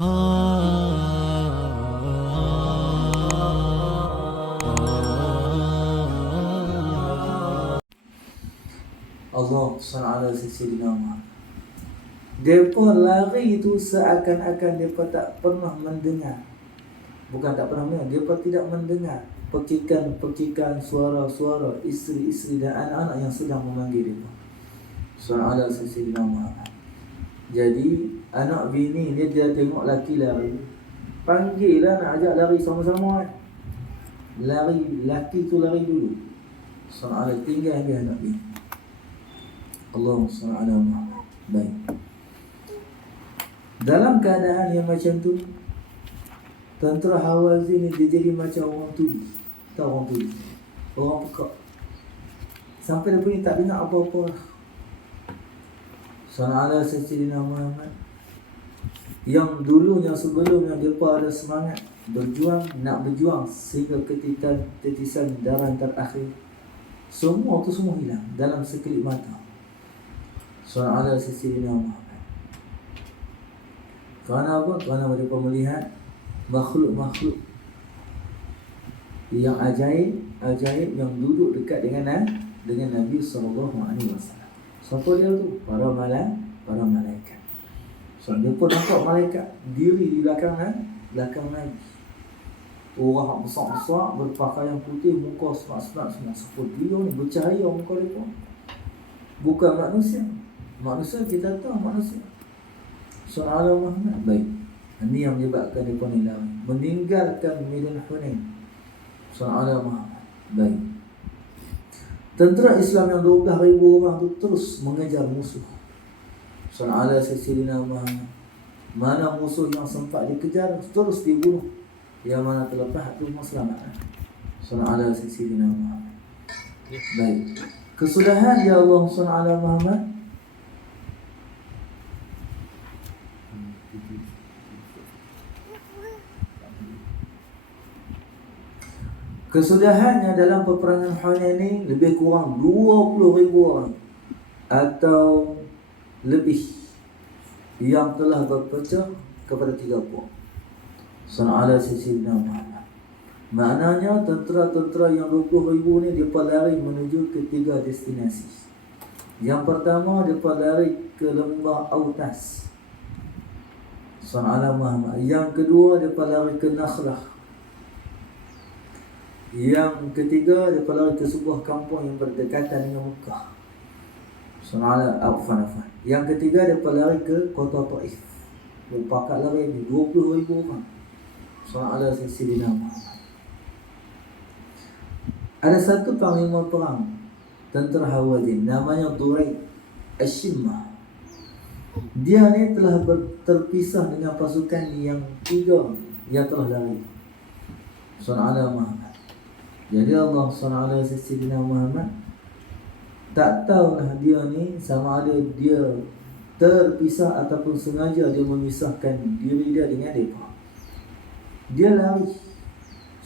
Allah SWT Sayyidina Muhammad. Mereka lari itu seakan-akan mereka tak pernah mendengar. Bukan tak pernah mendengar, mereka tidak mendengar percikan suara-suara isteri-isteri dan anak-anak yang sedang memanggil mereka. Sallallahu alaihi Sayyidina Muhammad. Jadi anak bini dia tengok laki lari, panggil lah, nak ajak lari sama-sama. Lari, laki tu lari dulu. Sallallahu alaihi, tinggal dia anak bini. Allahumma salli ala Muhammad. Baik. Dalam keadaan yang macam tu, tentera Hawazin ni dia jadi macam orang tuli. Tahu orang tuli? Orang pekak. Sampai dia punya tak dengar apa-apa. Sallallahu alaihi Sayyidina Muhammad. Yang dulunya sebelumnya mereka ada semangat berjuang, nak berjuang sehingga tetisan darah terakhir. Semua tu semua hilang dalam sekelip mata. Sallallahu alaihi Sayyidina Muhammad. Kerana apa? Kerana mereka melihat makhluk-makhluk yang ajaib yang duduk dekat dengan Nabi SAW. Siapa dia tu? Para malaikat. So dia pun nampak malaikat diri di belakang Nabi. Orang besar-besar berpakaian putih, muka semak-semak. Siapa dia ni? Bercahaya muka dia. Bukan manusia. Manusia kita tahu manusia. Sallallahu Muhammad. Baik. Ini yang menyebabkan mereka ni lari, meninggalkan Medan Hunain. Sallallahu Muhammad. Baik. Tentera Islam yang 12,000 orang tu terus mengejar musuh. Sallallahu Sayyidina Muhammad. Mana musuh yang sempat dikejar terus dibunuh. Yang mana terlepas tu selamat. Sallallahu Sayyidina Muhammad. Baik. Kesudahan ya Allah Sallallahu Muhammad. Kesudahannya dalam peperangan Hunain ini lebih kurang 20,000 orang atau lebih yang telah berpecah kepada 3 puak. Sallallahu Sayyidina Muhammad. Maknanya tentera-tentera yang 20,000 ni mereka lari menuju ke 3 destinasi. Yang pertama mereka lari ke lembah Autas. Sallallahu Muhammad. Yang kedua mereka lari ke Nakhlah. Yang ketiga mereka lari ke sebuah kampung yang berdekatan dengan Mekah. Sallallahu. Yang ketiga mereka lari ke kota Taif. Berpakat lari ni 20,000 orang. Sallallahu Sayyidina Muhammad. Ada satu panglima perang tentera Hawazin namanya Duraid Ash-Shimmah. Dia ni telah terpisah dengan pasukan yang 3 yang telah lari. Sallallahu Muhammad. Jadi Allah Sallallahu Sayyidina Muhammad tak tahulah dia ni sama ada dia terpisah ataupun sengaja dia memisahkan diri dia dengan mereka. Dia lari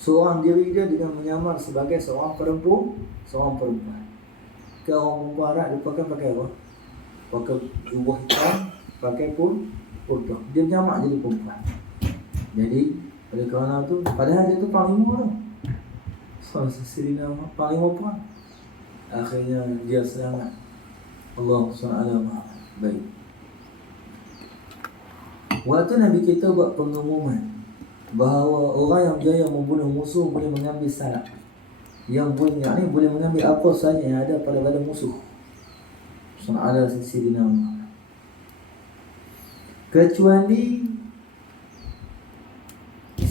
seorang diri dia dengan menyamar sebagai seorang perempuan. Kalau orang perempuan Arab dia pakai apa? Pakai jubah hitam, pakai pun putih. Dia menyamar jadi perempuan. Jadi oleh kerana tu, padahal dia tu panglima tu. Sayyidina panglima perang. Akhirnya dia selamat. Allah SWT. Baik. Waktu Nabi kita buat pengumuman bahawa orang yang berjaya membunuh musuh boleh mengambil salak. Yang boleh mengambil apa sahaja yang ada pada badan musuh. Sallallahu Sayyidina Muhammad. Kecuali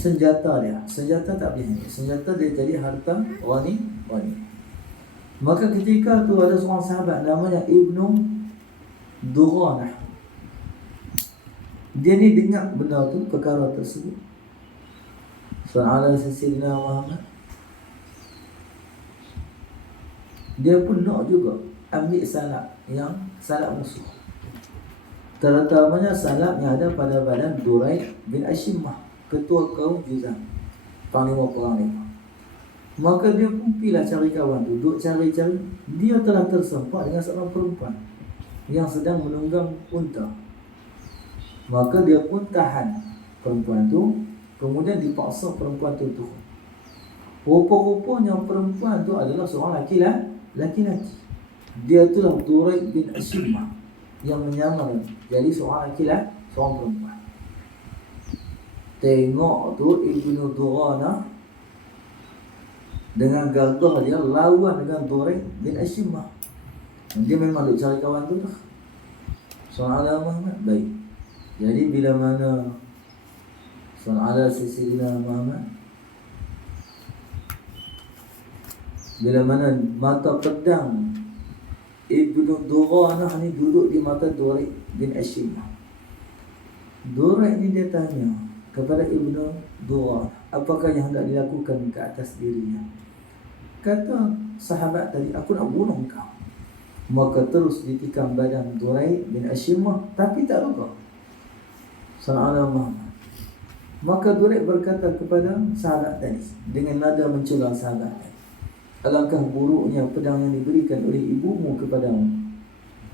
senjata dia. Senjata tak boleh. Senjata dia jadi harta wani. Maka ketika tu ada seorang sahabat namanya Ibnu Duranah. Dia ni dengar benda tu, perkara tersebut. Sallallahu Sayyidina Muhammad. Dia pun nak juga ambil salak musuh. Terutamanya salak yang ada pada badan Duraid bin Ash-Shimmah, ketua kaum Juzam, panglima perang ni. Maka dia pun pergilah cari kawan tu, duduk cari-cari. Dia telah tersempat dengan seorang perempuan yang sedang menunggang unta. Maka dia pun tahan perempuan tu, kemudian dipaksa perempuan tu turun. Rupa-rupanya perempuan tu adalah seorang laki-laki. Dia itulah Duraik bin Ashimah yang menyamar jadi seorang laki-laki, seorang perempuan. Tengok tu Ibnu Durana dengan gagah dia lawan dengan Duraik bin Ashimah. Dia memang duk cari kawan tu lah. Soalan Muhammad baik. Jadi bila mana soalan Sayyidina Muhammad, bila mana mata pedang Ibnu Durana ni duduk di mata Duraik bin Ashimah. Duraik ni dia tanya kepada Ibnu Durana, apakah yang hendak dilakukan ke atas dirinya? Kata sahabat tadi, aku nak bunuh kau. Maka terus ditikam badan Duraik bin Ashimah, tapi tak luka. Sallallahu Muhammad. Maka Duraik berkata kepada sahabat tadi dengan nada mencela sahabat tadi, alangkah buruknya pedang yang diberikan oleh ibumu kepadamu.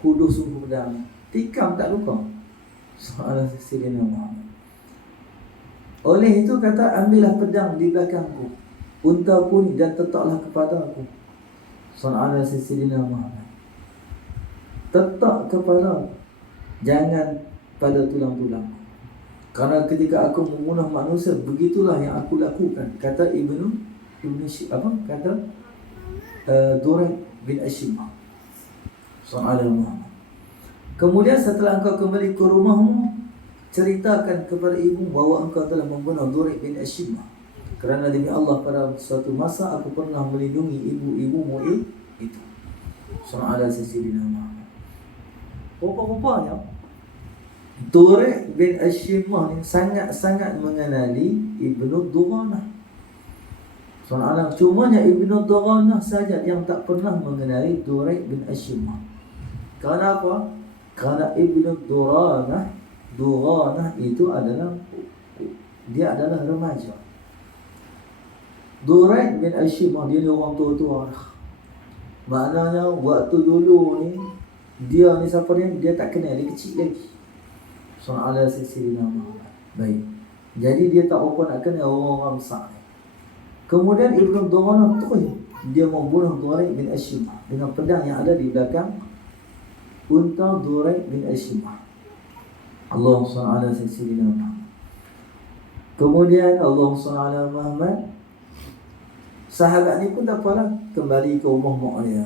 Kudu sungguh pedang, tikam tak luka. Sallallahu Sayyidina Muhammad. Oleh itu kata, ambillah pedang di belakangku, untaku ni, dan letaklah kepada aku. Sallallahu Sayyidina Muhammad. Tetap kepala, jangan pada tulang-tulang. Karena ketika aku membunuh manusia, begitulah yang aku lakukan. Kata Duraik bin Ashimah. Sallallahu Muhammad. Kemudian setelah engkau kembali ke rumahmu, ceritakan kepada ibu bahawa engkau telah membunuh Duraik bin Ashimah. Kerana demi Allah, pada suatu masa aku pernah melindungi ibu-ibumu itu. Sallallahu Sayyidina Muhammad. Rupa-rupanya Duraik bin Ashimah ni sangat-sangat mengenali Ibnu Durana. Soalan, cumanya Ibnu Durana saja yang tak pernah mengenali Duraik bin Ashimah. Kerana apa? Kerana Ibnu Durana itu adalah remaja. Duraik bin Ashimah dia ni orang tua-tua. Maknanya waktu dulu ni dia ni siapa dia tak kenal, dia kecil lagi. Sallallahu Sayyidina Muhammad. Baik. Jadi dia tak apa nak kenal orang-orang besar ni. Kemudian Ibnu Durana terus dia membunuh Duraik bin Ashimah dengan pedang yang ada di belakang unta Duraik bin Ashimah. Allah Subhanahu Sayyidina Muhammad. Kemudian Allah Subhanahu Muhammad, sahabat ni pun tak apalah, kembali ke rumah mak dia.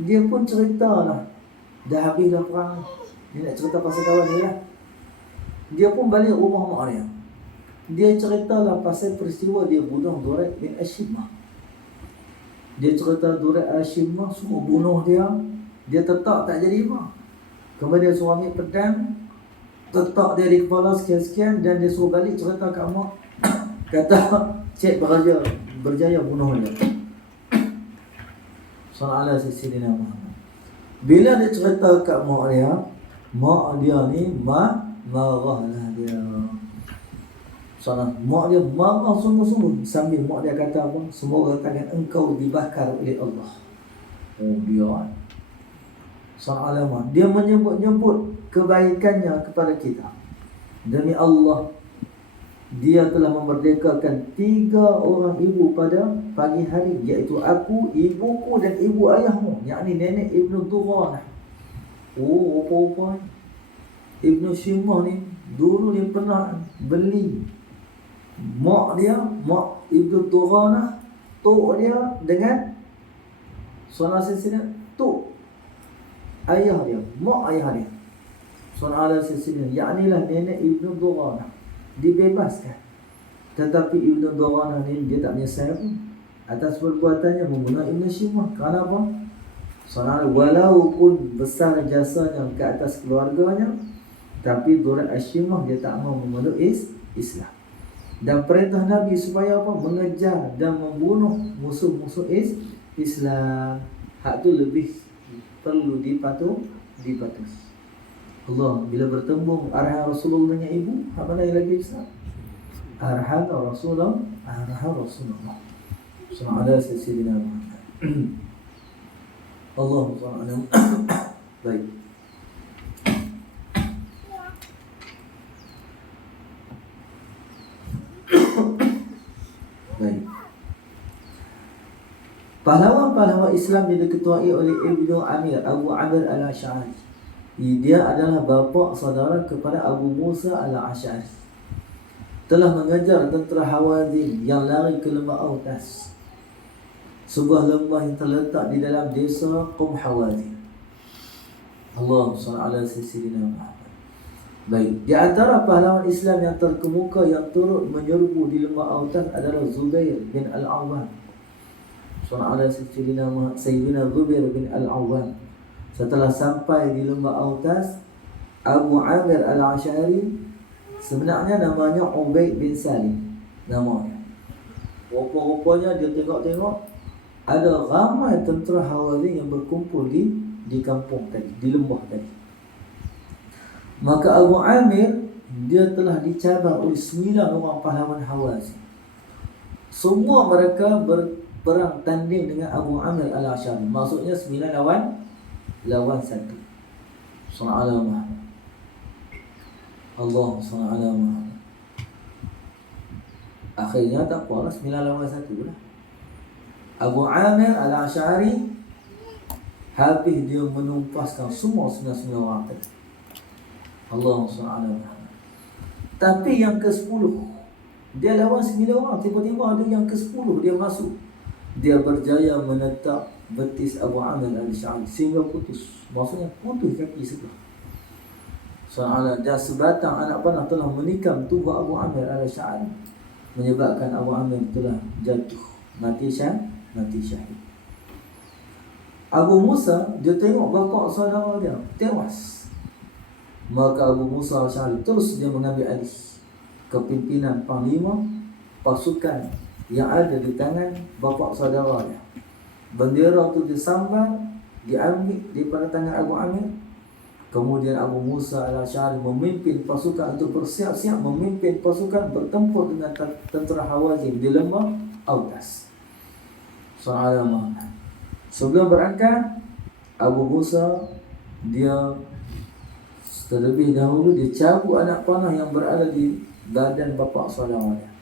Dia pun ceritalah, dah habis dah perang, dia nak cerita pasal kawan dia lah. Dia pun balik rumah mak dia. Dia ceritalah pasal peristiwa dia bunuh Duraik bin Ashimah. Dia cerita Duraik Ashimah suruh bunuh dia, dia tetap tak jadi apa. Kemudian suami pedang, tetap dia di kepala sekian-sekian, dan dia suruh balik cerita kat mak. Kata cik berjaya bunuh dia. Sallallahu Sayyidina Muhammad. Bila dia cerita kat mak dia ni marahlah dia. Mak dia marah sungguh-sungguh, sambil mak dia kata apa? Semoga tangan engkau dibakar oleh Allah. Oh dia. Sallallahu, dia menyebut-nyebut kebaikannya kepada kita. Demi Allah, dia telah memerdekakan 3 orang ibu pada pagi hari, iaitu aku, ibuku dan ibu ayahmu, yakni nenek Ibnu Durana. Oh, apa-apa Ibnu Shimah ni dulu dia pernah beli mak Ibnu Durana, tok dia dengan suara silsilah tok ayah dia, mak ayah dia. Suara silsilah, yakni lah nenek Ibnu Durana dibebaskan. Tetapi Ibnu Durana ni dia tak menyesal pun atas perbuatannya membunuh Ibnu Shimah. Kerana apa? Soalnya walaupun besar jasanya ke atas keluarganya, tapi Duraik Ashimah dia tak mau memeluk Islam. Dan perintah Nabi supaya apa? Mengejar dan membunuh musuh-musuh Islam. Hak tu lebih perlu dipatuhi. Allah bila bertemu arahan Rasulullah dengan ibu, hak mana yang lagi besar? Arahan Rasulullah. Sallallahu Sayyidina Muhammad. Allah Subhanahu. Baik. Pahlawan-pahlawan Islam yang diketuai oleh Ibnu Amir, Abu Amir al-Ash'ari. Dia adalah bapa saudara kepada Abu Musa al-Ash'ari. Telah mengejar tentera Hawazin yang lari ke lembah Autas, sebuah lembah yang terletak di dalam desa Qum Hawazin. Allahumma shalli ala sayyidina Muhammad. Baik, di antara pahlawan Islam yang terkemuka yang turut menyerbu di lembah Autas adalah Zubair bin Al-Awwam. Sallallahu alaihi Sayyidina Zubair bin Al-Awwam. Setelah sampai di lembah Autas, Abu Amir al-Ash'ari, sebenarnya namanya Ubaid bin Salim namanya. Rupa-rupanya dia tengok-tengok ada ramai tentera Hawazin yang berkumpul di kampung tadi, di lembah tadi. Maka Abu Amir dia telah dicabar oleh 9 orang pahlawan Hawazin. Semua mereka berperang tanding dengan Abu Amir al-Ash'ari. Maksudnya 9 lawan 1. Sallallahu Muhammad. Allah sallallahu Muhammad. Akhirnya tak apalah, 9 lawan 1 lah. Abu Amir al-Ash'ari habis dia menumpaskan semua 9 orang tadi. Allah sallallahu Muhammad. Tapi yang ke-10, dia lawan 9 orang, tiba-tiba ada yang ke-10 dia masuk. Dia berjaya menetap betis Abu Amir al-Ash'ari sehingga putus. Maksudnya putus kaki sebelah. Soalnya dan sebatang anak panah telah menikam tubuh Abu Amir al-Ash'ari, menyebabkan Abu Amir telah jatuh mati syahid. Abu Musa dia tengok bapa saudara dia tewas. Maka Abu Musa al-Ash'ari terus dia mengambil alih kepimpinan panglima pasukan yang ada di tangan bapa saudara dia. Bendera tu disambar, diambil daripada tangan Abu Amir. Kemudian Abu Musa al-Ash'ari memimpin pasukan untuk bersiap-siap memimpin pasukan bertempur dengan tentera Hawazin di lembah Autas. Sallallahu. Sebelum berangkat, Abu Musa dia terlebih dahulu dia cabut anak panah yang berada di badan bapa saudara dia.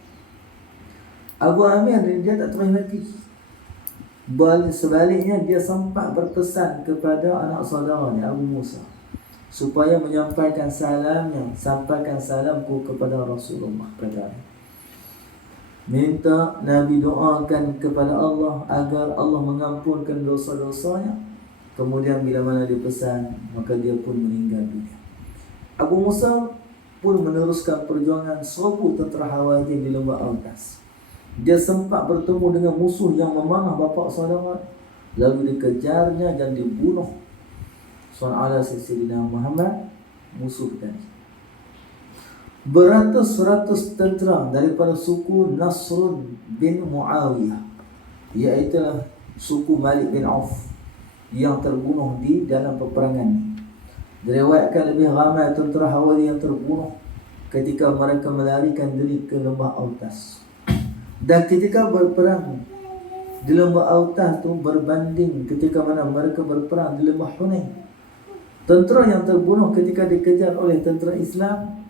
Abu Amir dia tak terus mati. Sebaliknya dia sempat berpesan kepada anak saudaranya Abu Musa supaya menyampaikan salamnya, sampaikan salamku kepada Rasulullah, kata dia. Minta Nabi doakan kepada Allah agar Allah mengampunkan dosa-dosanya. Kemudian bila mana dia pesan, maka dia pun meninggal dunia. Abu Musa pun meneruskan perjuangan serbu tentera Hawazin di lembah Autas. Dia sempat bertemu dengan musuh yang memanah bapa saudara, lalu dikejarnya dan dibunuh. Sallallahu alaihi Muhammad, musuh tadi. Beratus-ratus tentera daripada suku Nasr bin Muawiyah, iaitu suku Malik bin Auf, yang terbunuh di dalam peperangan ini. Diriwayatkan lebih ramai tentera Hawazin yang terbunuh ketika mereka melarikan diri ke lembah Autas. Dan ketika berperang di lembah Autas tu berbanding ketika mana mereka berperang di lembah Hunain. Tentera yang terbunuh ketika dikejar oleh tentera Islam,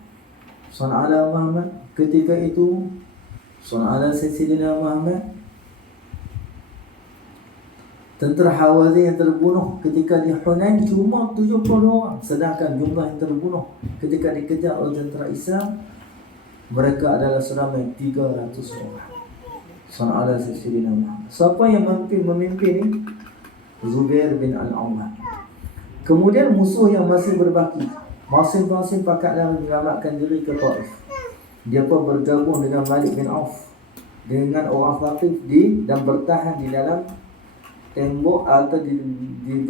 Sallallahu Muhammad, ketika itu Sallallahu Sayyidina Muhammad, tentera Hawazin yang terbunuh ketika di Hunain cuma 70 orang. Sedangkan jumlah yang terbunuh ketika dikejar oleh tentera Islam, mereka adalah seramai 300 orang. Sallallahu Sayyidina Muhammad. Siapa yang memimpin ni? Zubair bin Al-Awwam. Kemudian musuh yang masih berbaki, masing-masing pakat lari menyelamatkan diri ke Taif. Dia pun bergabung dengan Malik bin Auf dengan orang Thaqif dan bertahan di dalam tembok atau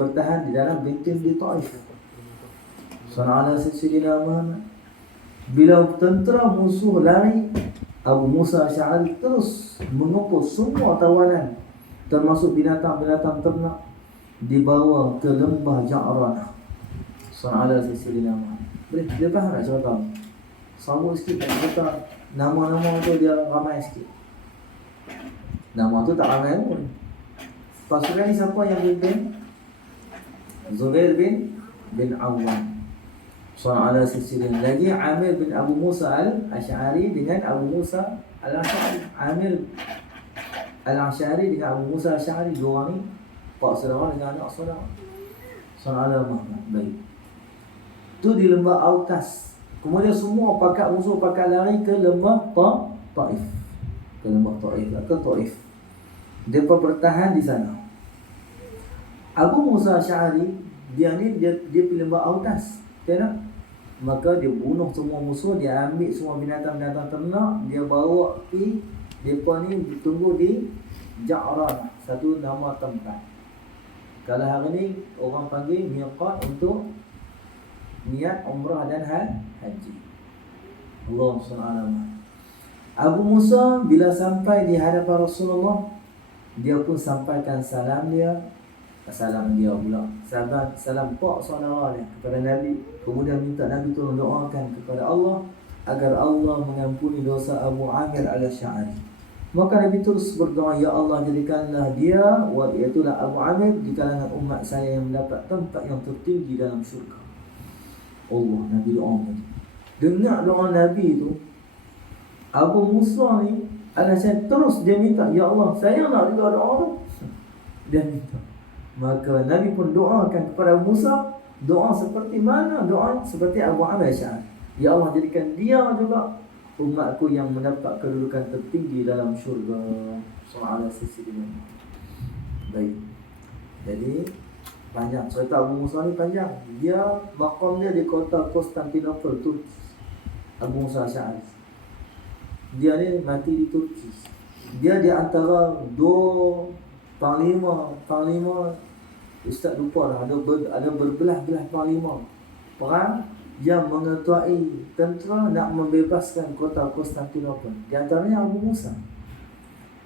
bertahan di dalam bintin di Taif. Sallallahu Sayyidina Muhammad. Bila tentera musuh lari, Abu Musa al-Ash'ari terus mengumpul semua tawanan termasuk binatang-binatang ternak dibawa ke lembah Ja'ranah. Sallallahu Sayyidina Muhammad. Boleh dia faham tak cerita? Sambung sikit cerita. Nama-nama tu dia ramai sikit. Nama tu tak ramai pun. Pasukan ni siapa yang pimpin? Zubair bin Awwam. Sallallahu Sayyidina. Lagi Amir bin Abu Musa al-Ash'ari dengan Abu Musa al-Ash'ari. Al-Asy'ari dengan Abu Musa Al-Asy'ari, dua orang ni pak saudara dengan anak saudara. Saudara Muhammad. Baik. Tu di lembah Autas. Kemudian semua pakat musuh pakat lari ke lembah Taif. Ke lembah Taif, ke Taif. Mereka bertahan di sana. Abu Musa Asy'ari dia pergi lembah Autas. Tengok. Maka dia bunuh semua musuh, dia ambil semua binatang-binatang ternak, dia bawa pergi. Mereka ni ditunggu di Ja'ran, satu nama tempat. Kalau hari ni orang panggil miqat untuk niat umrah dan haji. Allah SWT. Abu Musa bila sampai di hadapan Rasulullah, dia pun sampaikan salam dia. Salam dia pula, salam pak saudara dia kepada Nabi. Kemudian minta Nabi tolong doakan kepada Allah agar Allah mengampuni dosa Abu Amir Al-Asy'ari. Maka Nabi terus berdoa, ya Allah jadikanlah dia, iaitulah Abu Amir, di kalangan umat saya yang mendapat tempat yang tertinggi dalam syurga. Allah, Nabi doa tadi. Dengar doa Nabi tu, Abu Musa ni Al-Asy'ari terus dia minta, ya Allah saya nak juga doa tu. Dia minta. Maka Nabi pun doakan kepada Abu Musa, doa seperti mana? Doa seperti Abu Amir Al-Asy'ari. Ya Allah jadikan dia juga umatku yang mendapat kedudukan tertinggi dalam syurga. Soalan sisi ini. Baik. Jadi panjang cerita Abu Musa ni panjang. Dia maqam dia di kota Konstantinopel, Turki. Abu Musa Asy'ari. Dia ni mati di Turki. Dia di antara dua panglima Ustaz lupa lah, ada berbelah-belah panglima perang yang mengetuai tentera nak membebaskan kota Konstantinopel. Di antaranya Abu Musa.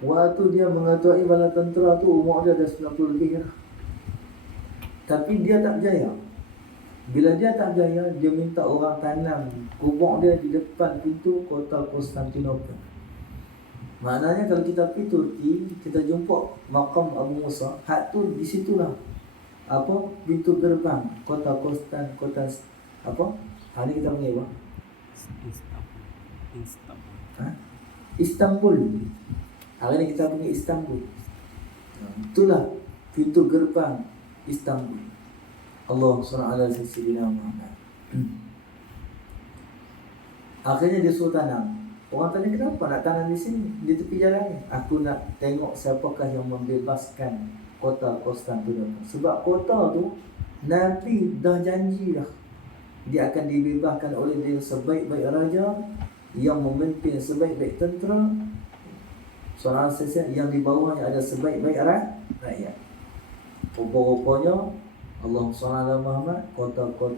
Waktu dia mengetuai bala tentera tu, umur dia dah 90 lebih lah. Tapi dia tak berjaya. Bila dia tak berjaya, dia minta orang tanam kubur dia di depan pintu kota Konstantinopel. Maknanya kalau kita pergi Turki, kita jumpa makam Abu Musa, hak tu di situlah. Apa? Pintu gerbang kota apa? Hari kita panggil apa? Istanbul. Hari ni kita panggil Istanbul. Itulah pintu gerbang Istanbul. Allah SWT Sayyidina Muhammad. Akhirnya dia suruh tanam. Orang tanya kenapa nak tanam di sini, di tepi jalan ni? Aku nak tengok siapakah yang membebaskan kota Konstantinopel. Sebab kota tu Nabi dah janji dah, dia akan dibebaskan oleh dia sebaik-baik raja yang memimpin sebaik-baik tentera, seorang sesiat yang di bawahnya ada sebaik-baik rakyat. Rupa-rupanya Allah SWT Muhammad kota apa?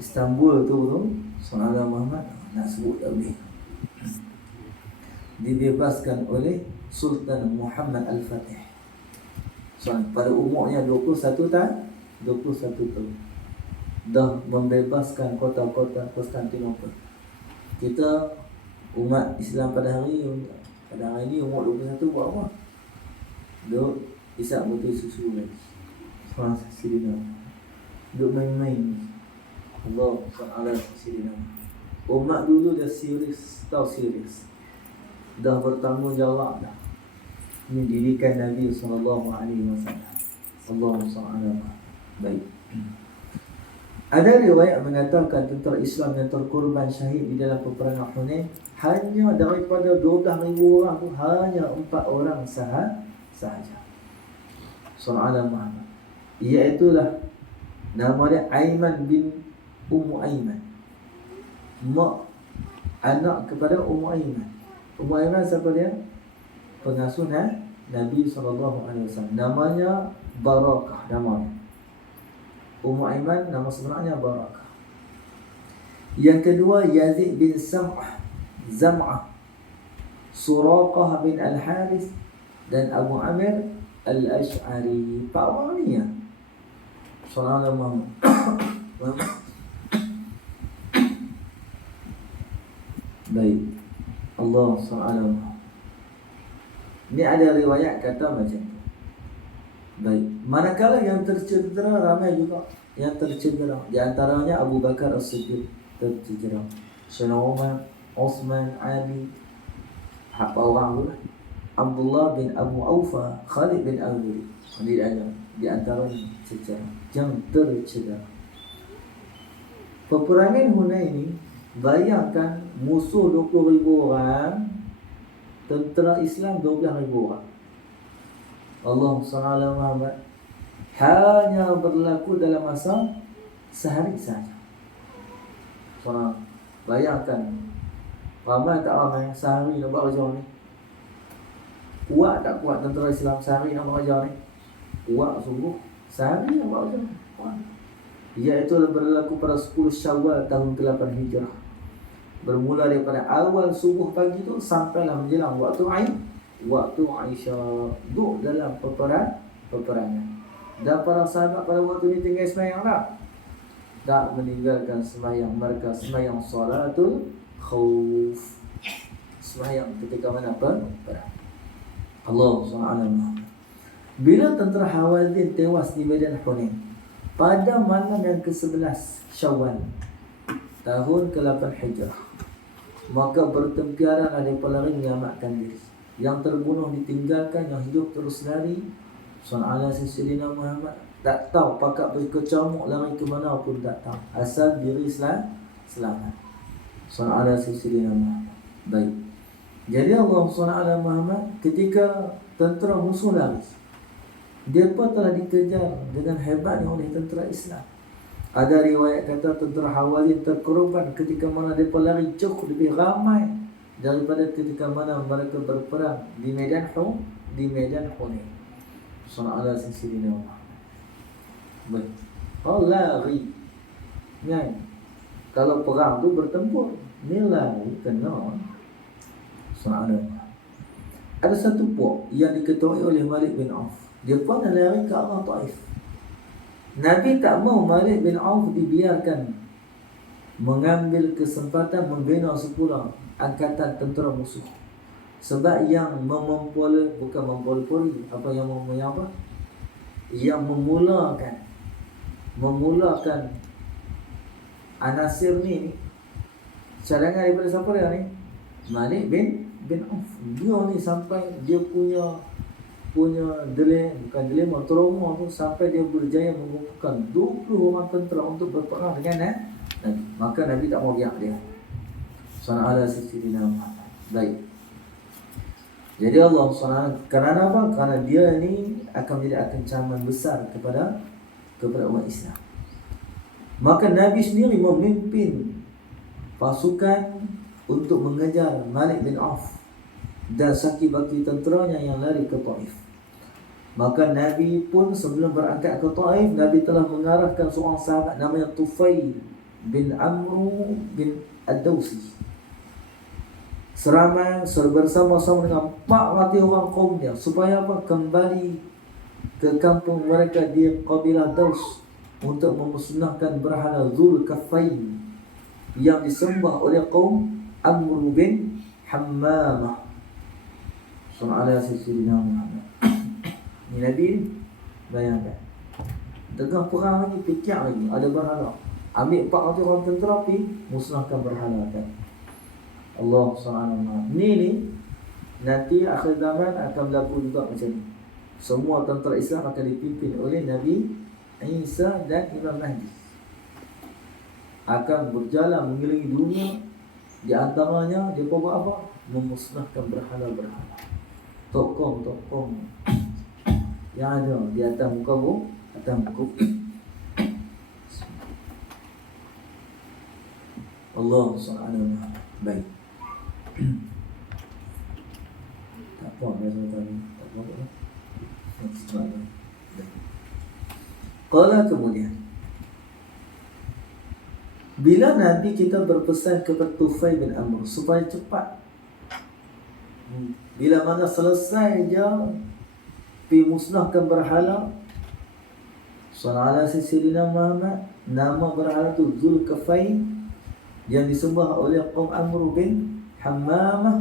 Istanbul tu SAW Muhammad nak sebut tak boleh, dibebaskan oleh Sultan Muhammad Al-Fatih. Pada umurnya 21 tahun dah membebaskan kota-kota Konstantinopel. Kita umat Islam pada hari ini umur 21 buat apa? Duk isap botol susu lagi. Seorang Sayyidina. Duk main-main. Allah Sayyidina. Umat dulu dah serius, serius. Dah bertanggungjawab dah. Ini didikan Nabi SAW. Allah SWT. Baik. Ada riwayat mengatakan tentera Islam yang terkorban syahid di dalam peperangan Hunain, hanya daripada 12,000 orang tu hanya 4 orang sahaja. Sallallahu Muhammad. Iaitulah nama dia Aiman bin Ummu Aiman. Mak anak kepada Ummu Aiman. Ummu Aiman siapa dia? Pengasuh Nabi SAW. Namanya Barakah namanya. Ummu Aiman nama sebenarnya Barakah. Yang kedua Yazid bin Zam'ah, Suraqah bin Al-Harith dan Abu Amir Al-Asy'ari. Pak orang ni ya. Sallallahu Baik. Allah SWT. Ini ada riwayat kata macam tu. Baik. Manakala yang tercedera ramai juga yang tercedera. Di antaranya Abu Bakar As-Siddiq tercedera. Sayyidina Umar, Osman, Ali, apa orang tu lah, Abdullah bin Abu Aufa, Khalid bin Al-Walid. Ini ada di antara sejarah yang tercedera. Peperangan Hunain ini, bayangkan musuh 20,000 orang, tentera Islam 12,000 orang. Allah SWT Muhammad hanya berlaku dalam masa sehari saja. Soalnya bayangkan, ramai tak ramai sehari nak buat kerja ni. Kuat tak kuat tentera Islam sehari nak buat kerja ni? Kuat sungguh, sehari nak buat kerja. Iaitu berlaku pada 10 Syawal tahun ke-8 Hijrah. Bermula daripada awal subuh pagi tu sampailah menjelang waktu Aisyah, duduk dalam peperangan. Dan para sahabat pada waktu ini tinggal sembahyang tak meninggalkan sembahyang. Mereka sembahyang salatul khauf, sembahyang ketika mana perang. Allah SWT. Bila tentera Hawazin tewas di medan Hunain pada malam yang ke-11 Syawal tahun ke-8 Hijrah, maka bertempiaranlah mereka lari menyelamatkan diri. Yang terbunuh ditinggalkan, yang hidup terus lari. Sallallahu alaihi wasallam Muhammad tak tahu pakat berkecamuk lari ke mana pun tak tahu, asal diri selamat. Sallallahu alaihi wasallam Muhammad. Baik. Jadi Allah SWT Muhammad ketika tentera musuh lari, mereka telah dikejar dengan hebatnya oleh tentera Islam. Ada riwayat kata tentera Hawazin terkorban ketika mana mereka lari jauh lebih ramai daripada ketika mana mereka berperang di medan Hunain. Sallallahu alaihi wasallam. Baik. Oh, lari. Kan? Kalau perang tu bertempur, ni lari kena. Sallallahu. Ada satu puak yang diketuai oleh Malik bin Auf. Dia pun lari ke arah Taif. Nabi tak mau Malik bin Auf dibiarkan mengambil kesempatan membina semula angkatan tentera musuh. Sebab yang yang memulakan Anasir ni cadangan daripada siapa dia ni? Malik bin Auf. Dia ni sampai dia punya dilema trauma tu, sampai dia berjaya mengumpulkan 20 orang tentera untuk berperang dengan Nabi. Maka Nabi tak mau biar dia. Sallallahu alaihi wasallam. Baik. Jadi Allah SWT, kerana apa? Kerana dia ni akan menjadi ancaman besar kepada umat Islam. Maka Nabi sendiri memimpin pasukan untuk mengejar Malik bin Auf dan saki-baki tenteranya yang lari ke Taif. Maka Nabi pun sebelum berangkat ke Taif, Nabi telah mengarahkan seorang sahabat namanya Tufail bin Amru bin Ad-Dawsi bersama-sama dengan 400 orang kaumnya, supaya apa? Kembali ke kampung mereka di kabilah Daus untuk memusnahkan berhala Zulkarnain yang disembah oleh kaum Amr bin Hammamah. Sallallahu alaihi wasallam. Ini Nabi ni, bayangkan, tengah perang lagi, fikir lagi ada berhala, ambil 400 orang tentera pergi musnahkan berhala kan. Allah SWT. Ni nanti akhir zaman akan berlaku juga macam ni. Semua tentera Islam akan dipimpin oleh Nabi Isa dan Imam Mahdi, akan berjalan mengelilingi dunia. Di antaranya dia buat apa? Memusnahkan berhala-berhala, tokoh yang ada di atas muka bumi. Allah SWT. Baik. Tak apa biasa tadi. Tak apa lah. Qala kemudian, bila Nabi kita berpesan kepada Tufail bin Amr supaya cepat, bila mana selesai je pi musnahkan berhala, Sallallahu alaihi wasallam Muhammad, nama berhala tu Zulkarnain yang disembah oleh kaum Amr bin Hammamah.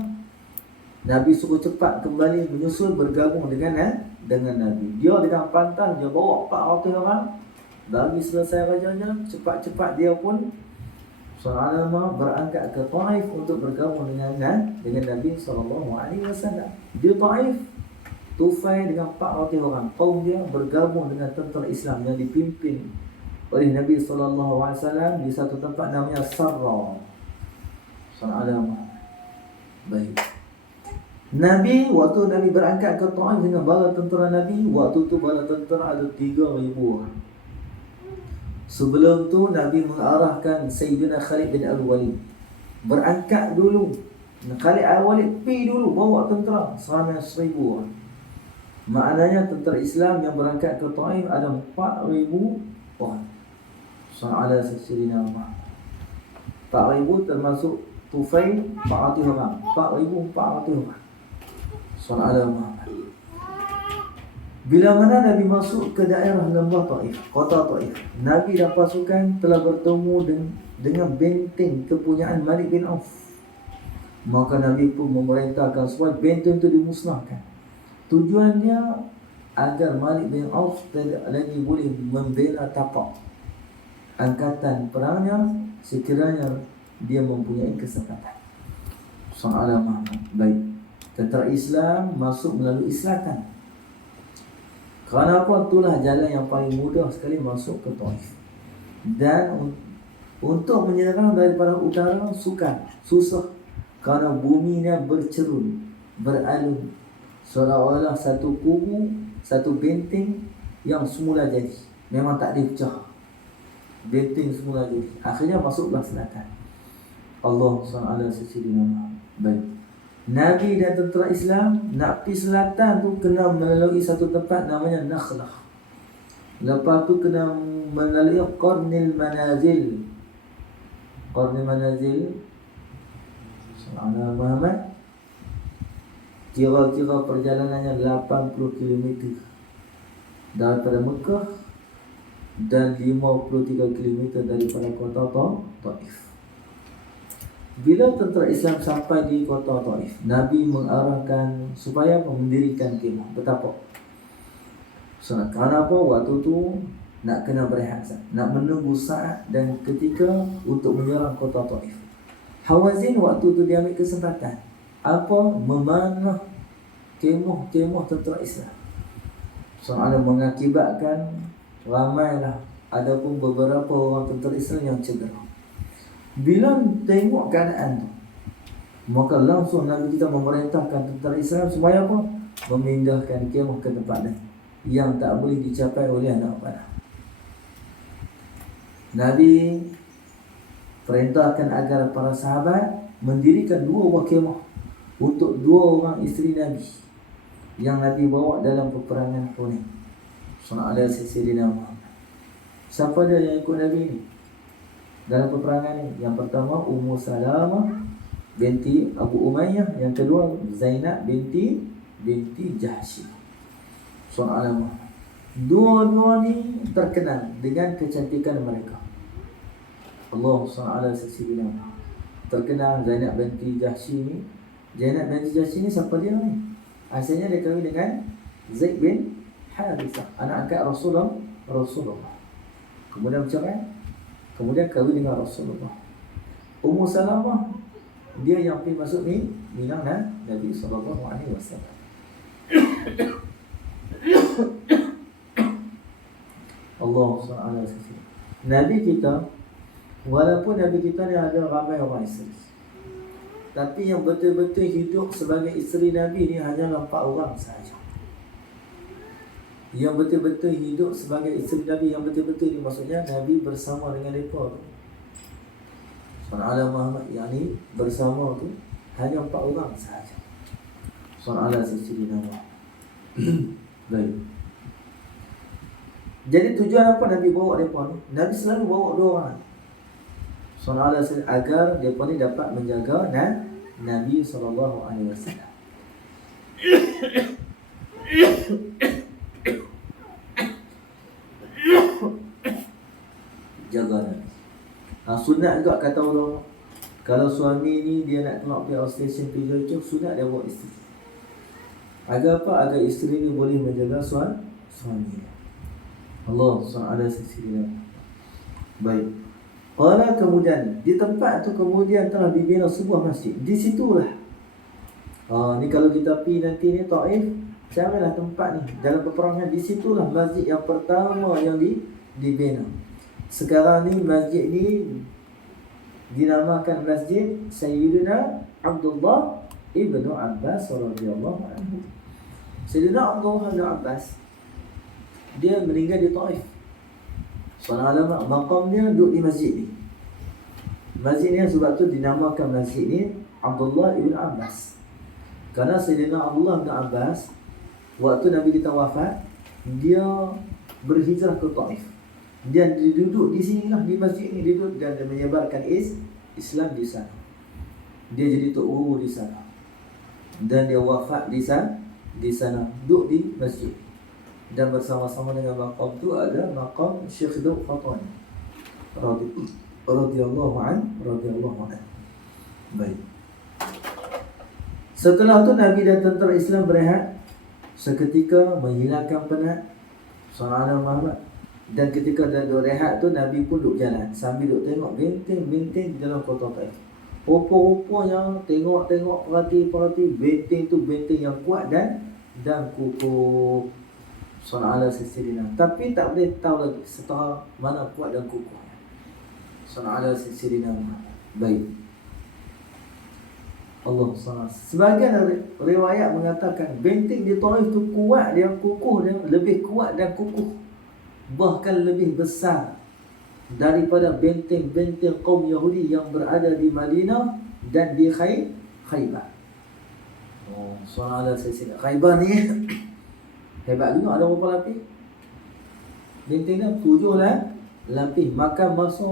Nabi suruh cepat kembali menyusul bergabung dengan Nabi. Dia dengan pantas, dia bawa 400 orang. Bagi selesai rajanya, cepat-cepat dia pun SAW berangkat ke Taif untuk bergabung dengan Nabi SAW. Dia Taif, Tufail dengan 400 orang kaum dia bergabung dengan tentera Islam yang dipimpin oleh Nabi SAW di satu tempat namanya Sarra. SAW. Baik. Nabi, waktu Nabi berangkat ke Taif dengan bala tentera Nabi, waktu tu bala tentera ada 3,000 orang. Sebelum tu Nabi mengarahkan Sayyidina Khalid bin Al-Walid berangkat dulu. Khalid Al-Walid pergi dulu bawa tentera seramai 1,000 orang. Maknanya tentera Islam yang berangkat ke Taif ada 4,000 orang. Sallallahu alaihi wasallam. 4,000 termasuk Tufail 400 orang. 4,400 orang. Sallallahu alaihi wasallam. Bila mana Nabi masuk ke daerah lembah Taif, kota Taif, Nabi dan pasukan telah bertemu dengan benteng kepunyaan Malik bin Auf. Maka Nabi pun memerintahkan supaya benteng itu dimusnahkan. Tujuannya agar Malik bin Auf tidak lagi boleh membela tapak angkatan perangnya sekiranya dia mempunyai kesempatan. Sallallahu baik. Tentera Islam masuk melalui selatan. Kerana apa? Itulah jalan yang paling mudah sekali masuk ke Taif. Dan untuk menyerang daripada utara susah. Kerana buminya bercerun, beralun, seolah-olah satu kubu, satu benteng yang semula jadi. Memang tak dipecah. Benteng semula jadi. Akhirnya masuklah selatan. Allah SWT. Baik. Nabi dan tentera Islam nak pergi selatan tu kena melalui satu tempat namanya Nakhlah. Lepas tu kena melalui Qarnil Manazil. Qarnil Manazil Sallallahu Muhammad. Kira-kira perjalanannya 80 km daripada Mekah dan 53 km daripada kota Taif. Bila tentera Islam sampai di kota Taif, Nabi mengarahkan supaya mendirikan kemah. Betapa? Kerana apa? Waktu tu nak kena berehat, nak menunggu saat dan ketika untuk menyerang kota Taif. Hawazin waktu tu dia ambil kesempatan. Apa? Memanah kemah tentera Islam. Ada mengakibatkan ramailah, ada pun beberapa orang tentera Islam yang cedera. Bila tengok keadaan tu, maka langsung Nabi kita memerintahkan tentera Islam supaya apa? Memindahkan kemah ke tempat lain yang tak boleh dicapai oleh anak panah. Nabi perintahkan agar para sahabat mendirikan 2 buah kemah untuk 2 orang isteri Nabi yang Nabi bawa dalam peperangan Hunain. Sallallahu alaihi wasallam. Siapa dia yang ikut Nabi ni dalam peperangan ni? Yang pertama Ummu Salamah binti Abu Umayyah, yang kedua Zainab binti Jahsy. Sallallahu. Dua-dua ni terkenal dengan kecantikan mereka. Allah SWT terkenal. Zainab binti Jahsy ni, siapa dia ni? Asalnya dia kahwin dengan Zaid bin Harithah, anak angkat Rasulullah. Kemudian bercerai, kemudian kahwin dengan Rasulullah. Ummu Salamah, dia yang pergi masuk ni minang Nabi SAW. Allah SWT. Nabi kita, walaupun Nabi kita ni ada ramai orang isteri, tapi yang betul-betul hidup sebagai isteri Nabi ni hanyalah 4 orang sahaja. Yang betul-betul hidup sebagai isteri Nabi, yang betul-betul ni maksudnya Nabi bersama dengan mereka. Sallallahu Muhammad, yakni bersama tu hanya 4 orang sahaja. Sallallahu alaihi wasallam. Baik. Jadi tujuan apa Nabi bawa mereka ni? Nabi selalu bawa 2 orang. Sallallahu alaihi wasallam, agar mereka ni dapat menjaga Nabi sallallahu alaihi wasallam. Jaga Nabi. Sunat juga kata Allah, kalau suami ni dia nak keluar pergi outstation, pergi jauh-jauh, sunat dia bawa isteri. Agar apa? Agar isteri ni boleh menjaga suami. Allah SWT. Baik. Qala, kemudian di tempat tu kemudian telah dibina sebuah masjid. Di situlah. Ni kalau kita pergi nanti ni Taif, carilah tempat ni dalam peperangan, di situlah masjid yang pertama yang dibina. Sekarang ni masjid ni dinamakan Masjid Sayyidina Abdullah ibnu Abbas radhiyallahu anhu. Sayyidina Abdullah ibnu Abbas dia meninggal di Taif. Seorang ulama maqam dia duduk di masjid ni. Masjid ni sebab tu dinamakan masjid ni Abdullah ibn Abbas. Kerana Sayyidina Abdullah ibn Abbas waktu Nabi kita wafat, dia berhijrah ke Taif. Dia duduk di sini lah, di masjid ni duduk dan dia menyebarkan Islam di sana. Dia jadi tok guru di sana. Dan dia wafat di sana, duduk di masjid. Dan bersama-sama dengan maqam tu ada maqam Syekh Daud Khatani radhiyallahu anhu. Baik. Setelah tu Nabi dan tentera Islam berehat seketika, menghilangkan penat. Sallallahu Muhammad. Dan ketika dah rehat tu, Nabi pun duduk jalan sambil duduk tengok benteng-benteng di dalam kota Taif. Rupa-rupanya tengok-tengok, perhati benteng tu benteng yang kuat dan kukuh. Sallallahu alaihi wasallam. Tapi tak boleh tahu lagi setara mana kuat dan kukuhnya. Sallallahu alaihi wasallam. Baik. Allah SWT. Sebagian riwayat mengatakan benteng di Taif tu kuat, dia kukuh, dia lebih kuat dan kukuh, bahkan lebih besar daripada benteng-benteng kaum Yahudi yang berada di Madinah dan di Khaybar. Sallallahu alaihi wasallam. Khaybar ni hebat juga, ada berapa lapis? Benteng dia 7 lapis. Makan masa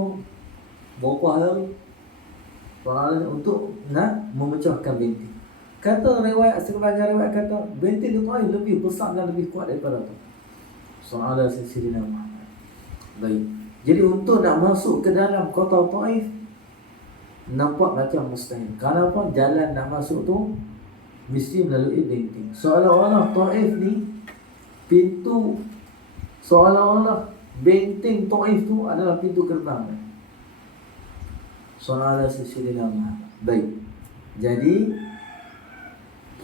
berapa hari untuk nak memecahkan benteng. Kata riwayat, sebagai riwayat kata benteng itu lebih besar dan lebih kuat daripada tu. Sallallahu alaihi wasallam. Baik. Jadi untuk nak masuk ke dalam kota Taif nampak macam mustahil. Kenapa? Jalan nak masuk tu mesti melalui benteng. Seolah-olah Taif ni pintu, seolah-olah benteng Taif tu adalah pintu gerbang. Sallallahu alaihi wasallam. Baik. Jadi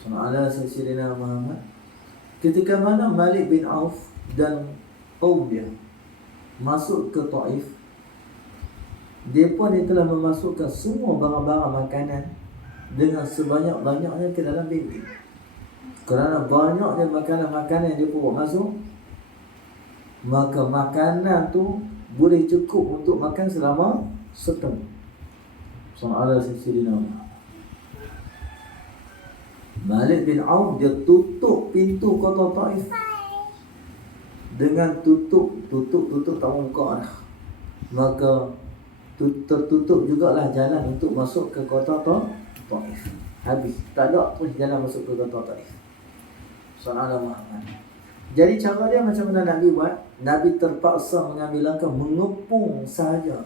sallallahu alaihi wasallam ketika mana Malik bin Auf dan kaum dia masuk ke Taif, mereka telah memasukkan semua barang-barang makanan dengan sebanyak-banyaknya ke dalam benteng. Kerana banyaknya makanan-makanan yang dia bawa masuk, maka makanan tu boleh cukup untuk makan selama setengah. Sallallahu alaihi wasallam. Malik bin Auf dia tutup pintu kota Taif dengan tutup tak mau buka dah. Maka tertutup jugalah jalan untuk masuk ke kota Taif. Habis, tak ada terus jalan masuk ke kota Taif. Sallallahu alaihi wasallam. Jadi cara dia macam mana Nabi buat? Nabi terpaksa mengambil langkah mengepung sahaja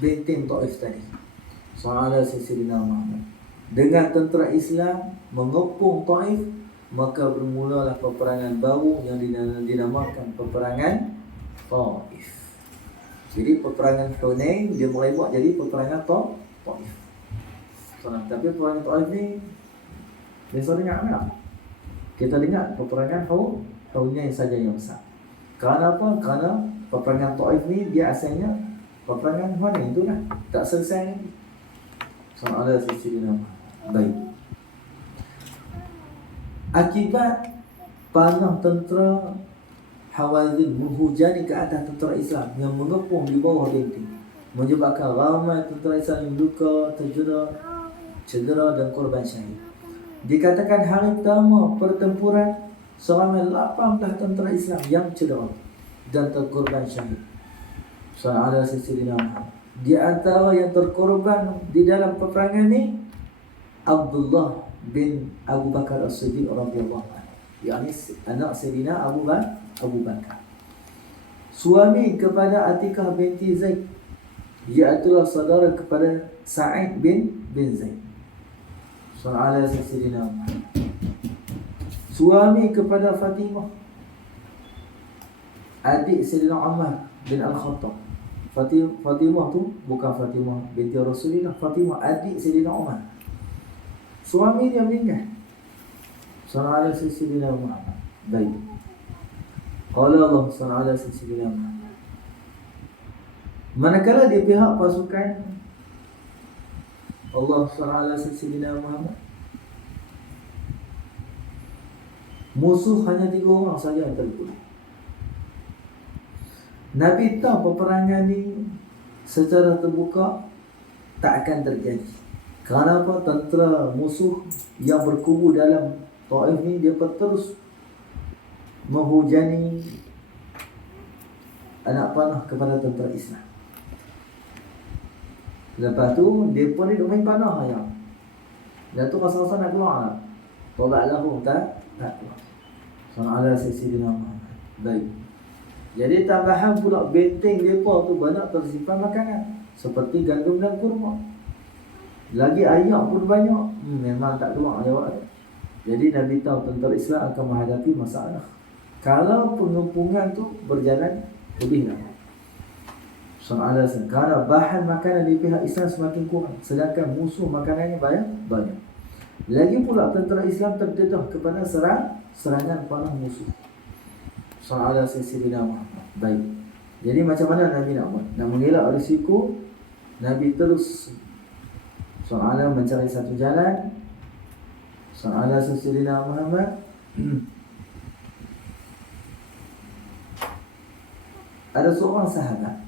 benteng Taif tadi. Sallallahu alaihi wasallam. Dengan tentera Islam mengepung Taif, maka bermulalah peperangan baru yang dinamakan peperangan Taif. Jadi peperangan Hunain dia mulai buat jadi peperangan Taif. Tapi peperangan Taif ni biasa dengar tak? Kita dengar peperangan Hunain saja yang besar. Kerana apa? Kerana peperangan Taif ni dia asalnya peperangan Hunain tu lah, tak selesai lagi. Sallallahu alaihi wasallam. Baik. Akibat panah tentera Hawazin menghujani ke atas tentera Islam yang mengepung di bawah benteng, menyebabkan ramai tentera Islam yang luka, cedera dan korban syahid. Dikatakan hari pertama pertempuran seramai 18 tentera Islam yang cedera dan terkorban syahid. Sallallahu alaihi wasallam. Di antara yang terkorban di dalam peperangan ni Abdullah bin Abu Bakar As-Siddiq radhiyallahu anhu, yakni anak Sayyidina Abu Bakar, suami kepada Atikah binti Zaid, iaitu saudara kepada Sa'id bin Zaid. Sallallahu alaihi wasallam. Suami kepada Fatimah, adik Sayyidina Umar bin Al-Khattab. Fatimah tu bukan Fatimah binti Rasulullah, Fatimah adik Sayyidina Umar. Suami dia meninggal. Sallallahu alaihi Sayyidina Muhammad. Baik. Qala Allah sallallahu alaihi Sayyidina Muhammad. Manakala di pihak pasukan Allah sallallahu alaihi Sayyidina Muhammad, musuh hanya 3 orang saja yang terbunuh. Nabi tahu peperangan ni secara terbuka tak akan terjadi. Kerana apa? Tentera musuh yang berkubu dalam Taif ni dia terus menghujani anak panah kepada tentera Islam. Lepas tu depa ni duk main panah aja. Dah tu rasa-rasa nak keluar lah. Tolak lahu tak keluar. Sallallahu alaihi Sayyidina Muhammad. Baik. Jadi tambahan pula benteng mereka tu banyak tersimpan makanan seperti gandum dan kurma. Lagi ayak pun banyak. Memang tak keluar jawab dia. Jadi Nabi tahu tentera Islam akan menghadapi masalah kalau pengepungan tu berjalan lebih lama. Soalan kerana bahan makanan di pihak Islam semakin kurang, sedangkan musuh makanannya banyak. Lagi pula tentera Islam terdedah kepada serangan panah musuh. Soalan Sayyidina Muhammad. Baik. Jadi macam mana Nabi nak buat? Nak mengelak risiko, Nabi terus soalan mencari satu jalan. Soalan Sayyidina Muhammad. Ada seorang sahabat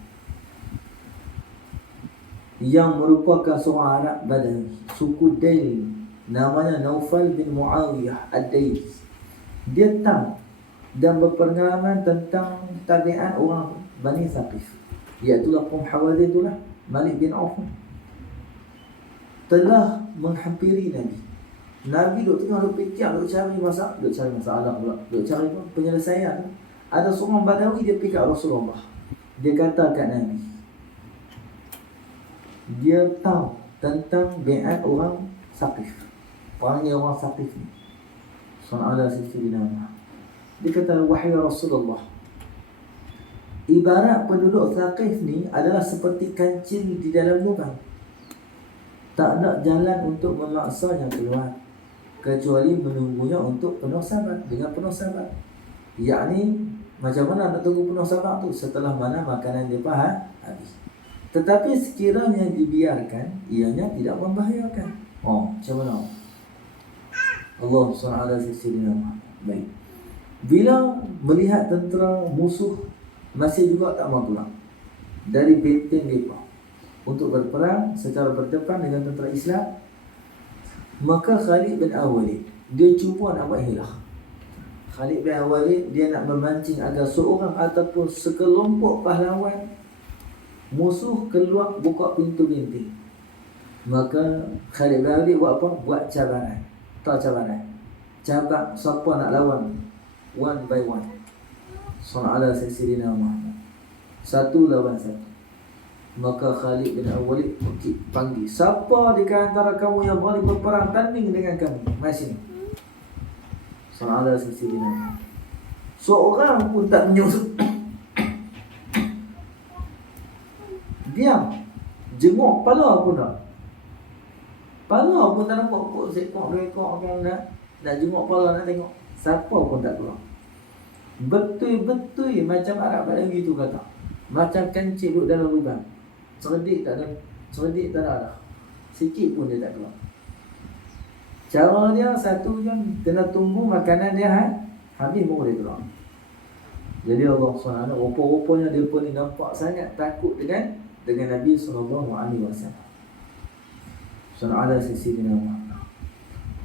yang merupakan seorang Arab Badai, suku Dail, namanya Naufal bin Muawiyah Ad-Dais. Dia tahu dan berpengalaman tentang tabiat orang Bani Thaqif, iaitulah kaum Hawazin itulah. Malik bin Auf telah menghampiri Nabi. Nabi duk tengah duk fikir, duk cari masalah pula, duk cari penyelesaian. Ada seorang Badawi dia pergi kat Rasulullah. Dia kata kat Nabi, dia tahu tentang bi'at orang Thaqif, perangnya orang Thaqif ni. Sallallahu alaihi wasallam. Dia kata, wahai Rasulullah, ibarat penduduk Thaqif ni adalah seperti kancil di dalam lubang. Tak ada jalan untuk memaksanya keluar kecuali menunggunya untuk penuh sabar, dengan penuh sabar. Yakni macam mana nak tunggu penuh sabar tu? Setelah mana makanan dia habis. Tetapi sekiranya dibiarkan, ianya tidak membahayakan. Macam mana? Allah SWT. Baik. Bila melihat tentera musuh masih juga tak mau keluar dari benteng mereka untuk berperang secara berdepan dengan tentera Islam, maka Khalid bin Al-Walid dia cuba nak buat hilah. Khalid bin Al-Walid dia nak memancing agar seorang ataupun sekelompok pahlawan musuh keluar buka pintu benteng. Maka Khalid bin Al-Walid buat apa? Buat cabaran. Tahu cabaran? Cabang siapa nak lawan, one by one. Sallallahu alaihi Sayyidina Muhammad. Satu lawan satu. Maka Khalid bin Al-Walid panggil, siapa di antara kamu yang boleh berperang tanding dengan kami? Mari sini. Sallallahu alaihi Sayyidina Muhammad. Seorang pun tak menyuruh. Diam. Jenguk kepala pun tak. Kepala pun tak nampak. Kok sekok dua ekor kan nak jenguk kepala, nak tengok. Siapa pun tak keluar. Betul-betul macam Arab Badawi tu kata. Macam kancil duduk dalam lubang. Cerdik tak ada. Sikit pun dia tak keluar. Cara dia satu je, kena tunggu makanan dia habis baru dia keluar. Jadi Allah SWT rupa-rupanya dia pun nampak sangat takut dengan Nabi SAW. Ada sisi dengan Allah.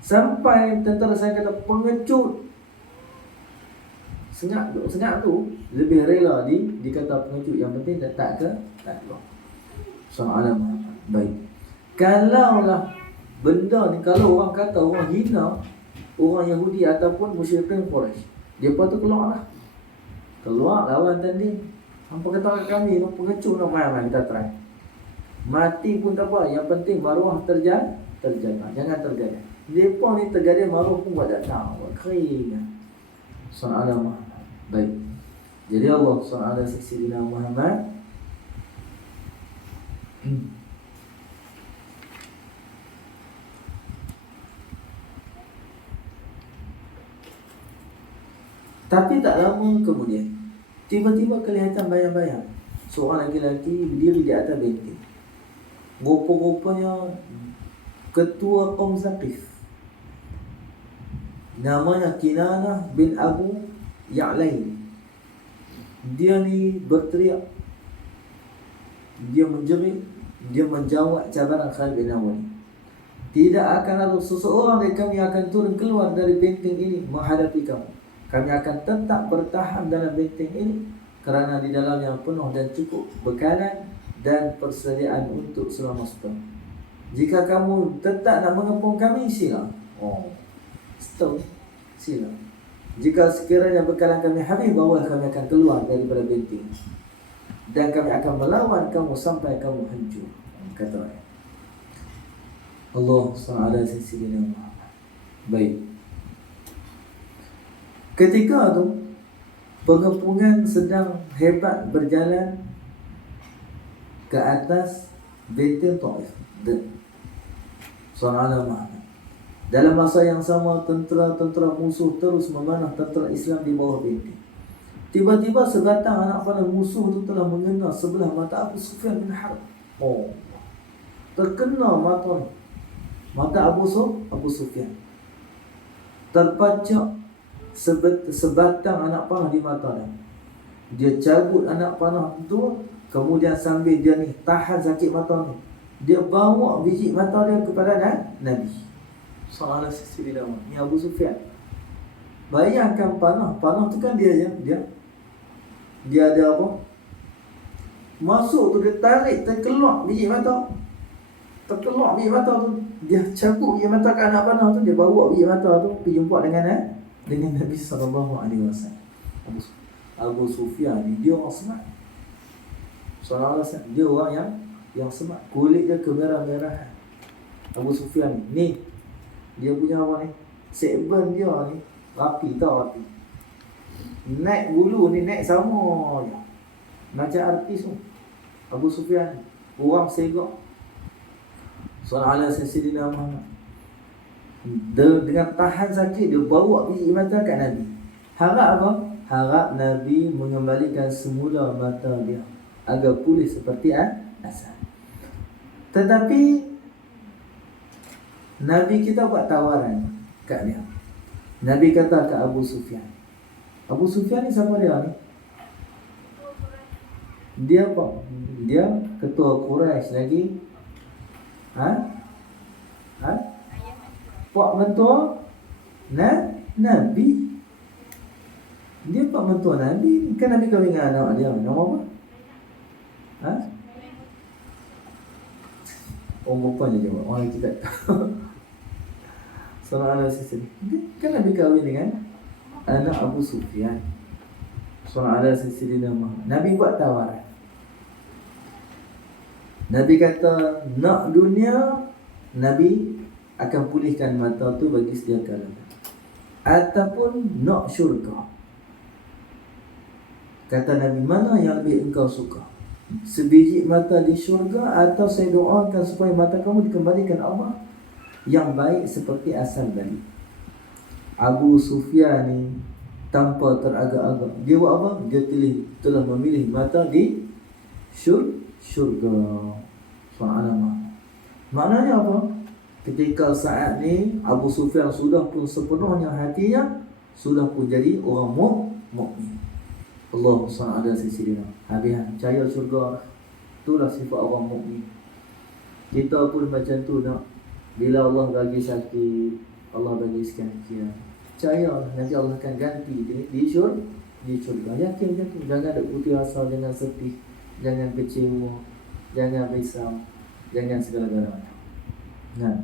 Sampai tentara saya kata pengecut. Senyap tu lebih rela dikata pengecut. Yang penting tak keluar. Soalan baik. Kalaulah benda ni, kalau orang kata orang hina orang Yahudi ataupun musyrikin Quraisy, dia patut keluar lawan tanding. Hampa kata kat kami pengecut nak main kita try. Mati pun tak apa, yang penting maruah terjaga. Jangan tergadah. Depa ni tergadah maruah pun buat tak tahu. Kering. Soalan baik. Jadi Allah SWT Sayyidina Muhammad Tapi tak lama kemudian tiba-tiba kelihatan bayang-bayang seorang lelaki berdiri di atas benteng. Rupa-rupanya ketua kaum Saqif, namanya Kinanah bin Abu Ya'lain. Dia ni berteriak, dia menjerit, dia menjawab cabaran Khalid bin Walid. Tidak akan ada seseorang dari kami akan turun keluar dari benteng ini menghadapi kamu. Kami akan tetap bertahan dalam benteng ini kerana di dalamnya penuh dan cukup bekalan dan persediaan untuk selama setahun. Jika kamu tetap nak mengepung kami, sila. Setahun, sila. Jika sekiranya bekalan kami habis, barulah kami akan keluar daripada benteng dan kami akan melawan kamu sampai kamu hancur. Kata Allah SWT. Baik. Ketika tu pengepungan sedang hebat berjalan ke atas benteng Taif. Subhanallah. Dalam masa yang sama, tentera-tentera musuh terus memanah tentera Islam di bawah benteng. Tiba-tiba sebatang anak panah musuh itu telah mengena sebelah mata Abu Sufyan bin Harb. Terkena mata Abu Sufyan. Terpacak sebatang anak panah di mata dia. Dia cabut anak panah itu, kemudian sambil dia ni tahan sakit mata ni, dia bawa biji mata dia kepada Nabi sallallahu alaihi wasallam. Ni Abu Sufyan. Bayangkan panah tu kan dia ada apa? Masuk tu dia tarik, terkeluar biji mata. Terkeluar biji mata tu, dia cabut biji mata ke anak panah tu, dia bawa biji mata tu pergi jumpa dengan Nabi sallallahu alaihi wasallam. Abu Sufyan ni dia orang smart. Sallallahu alaihi wasallam, dia orang yang smart. Kulit dia kemerah-merahan. Abu Sufyan ni dia punya apa ni? Segmen dia ni rapi. Naik bulu ni naik sama je. Macam artis tu. Abu Sufyan orang segak. Sallallahu alaihi wasallam dengan tahan sakit dia bawa biji mata kat Nabi. Harap apa? Harap Nabi mengembalikan semula mata dia agar pulih seperti asal. Tetapi Nabi kita buat tawaran kat dia. Nabi kata kat Abu Sufyan. Abu Sufyan ni siapa dia ni? Dia apa? Dia ketua Quraisy lagi. Pak mentua Nabi. Dia pak mentua Nabi. Kan Nabi kahwin dengan anak dia. Nama apa? Perempuan je jawab. Orang kita Sallallahu alaihi wasallam. Kan Nabi kahwin dengan anak Abu Sufyan. Sallallahu alaihi wasallam. Nabi buat tawaran. Nabi kata nak dunia, Nabi akan pulihkan mata tu bagi setiap kala. Ataupun nak syurga. Kata Nabi, mana yang lebih engkau suka? Sebiji mata di syurga atau saya doakan supaya mata kamu dikembalikan Allah yang baik seperti asal tadi. Abu Sufyan ni tanpa teragak-agak, dia buat apa? Dia telah memilih mata di syurga. Subhanallah. Maknanya apa? Ketika saat ni Abu Sufyan sudah pun sepenuhnya hatinya sudah pun jadi orang mukmin. Allah SWT ada sisi dia. Habis percaya syurga. Itulah sifat orang mukmin. Kita pun macam tu nak. Bila Allah bagi sakit, Allah bagi sekian-sekian, percaya nanti Allah akan ganti di syurga. Yakin macam tu. Jangan ada putih asa, jangan sedih, jangan kecewa, jangan risau, jangan segala-galanya. Nah,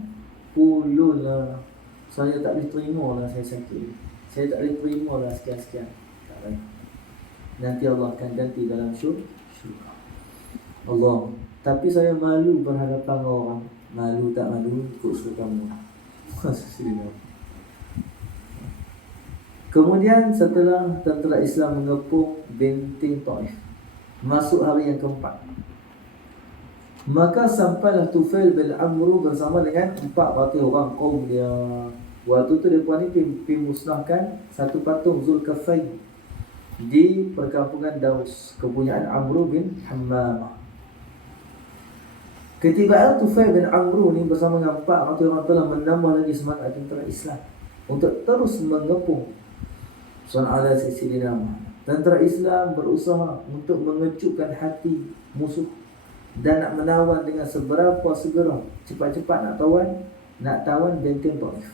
pululah saya tak boleh terima lah saya sakit. Saya tak boleh terima lah sekian-sekian. Tak baik. Nanti Allah akan ganti dalam syurga. Allah. Tapi saya malu berhadapan orang. Malu tak malu ikut suruh kamu. Kemudian setelah tentera Islam mengepung benteng Taif, masuk hari yang keempat. Maka sampailah Tufail bin Amru bersama dengan 400 orang kaum dia. Waktu tu mereka ni pergi musnahkan satu patung Zulkarnain di perkampungan Daus, kepunyaan Amru bin Hammam. Ketibaan Tufail bin Amru ni bersama dengan 400 orang telah menambah lagi semangat tentera Islam untuk terus mengepung Sun'ala sisi dinama. Tentera Islam berusaha untuk mengejutkan hati musuh dan nak menawan dengan seberapa segera cepat-cepat nak tawan benteng Taif.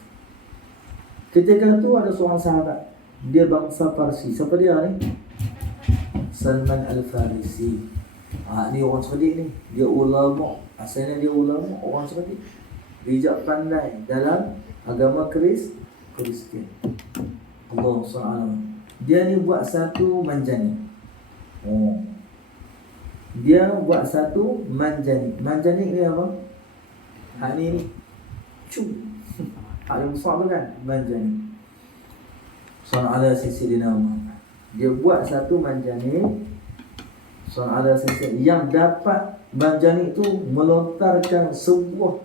Ketika itu ada seorang sahabat, dia bangsa Parsi. Siapa dia ni? Salman Al-Farisi. Ni orang cerdik ni. Dia ulama. Asalnya dia ulama, orang cerdik. Bijak pandai dalam agama Kristian. Allah SWT. Dia ni buat satu manjani. Dia buat satu manjani. Manjani ni apa? Hak ni Cum. Hak yang besar tu kan? Manjani. Sun'ala sisi dinama. Dia buat satu manjani. Sun'ala sisi yang dapat manjani itu melontarkan sebuah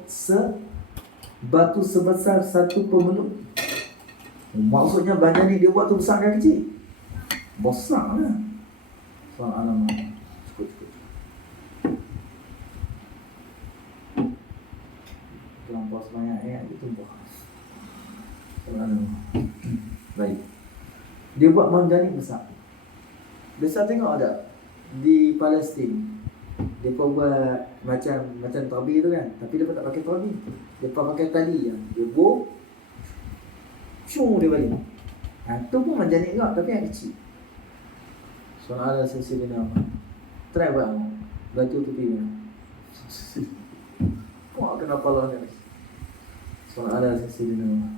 batu sebesar satu pemeluk. Maksudnya manjani dia buat tu besar ke kecil? Besar lah. Sun'ala sisi. Terlampau sebanyak ayat dia tumpah. Baik. Dia buat manjani besar. Besar tengok ada di Palestin. Dia buat macam tabi tu kan. Tapi dia tak pakai tabi. Dia pakai tali je. Dia buat cung dia balik. Tu pun manjani juga tapi yang kecil. Soal ada sesi bina. Try buat. Batu tu pergi mana. Wah, kenapa lah ni? Soal ada sesi bina.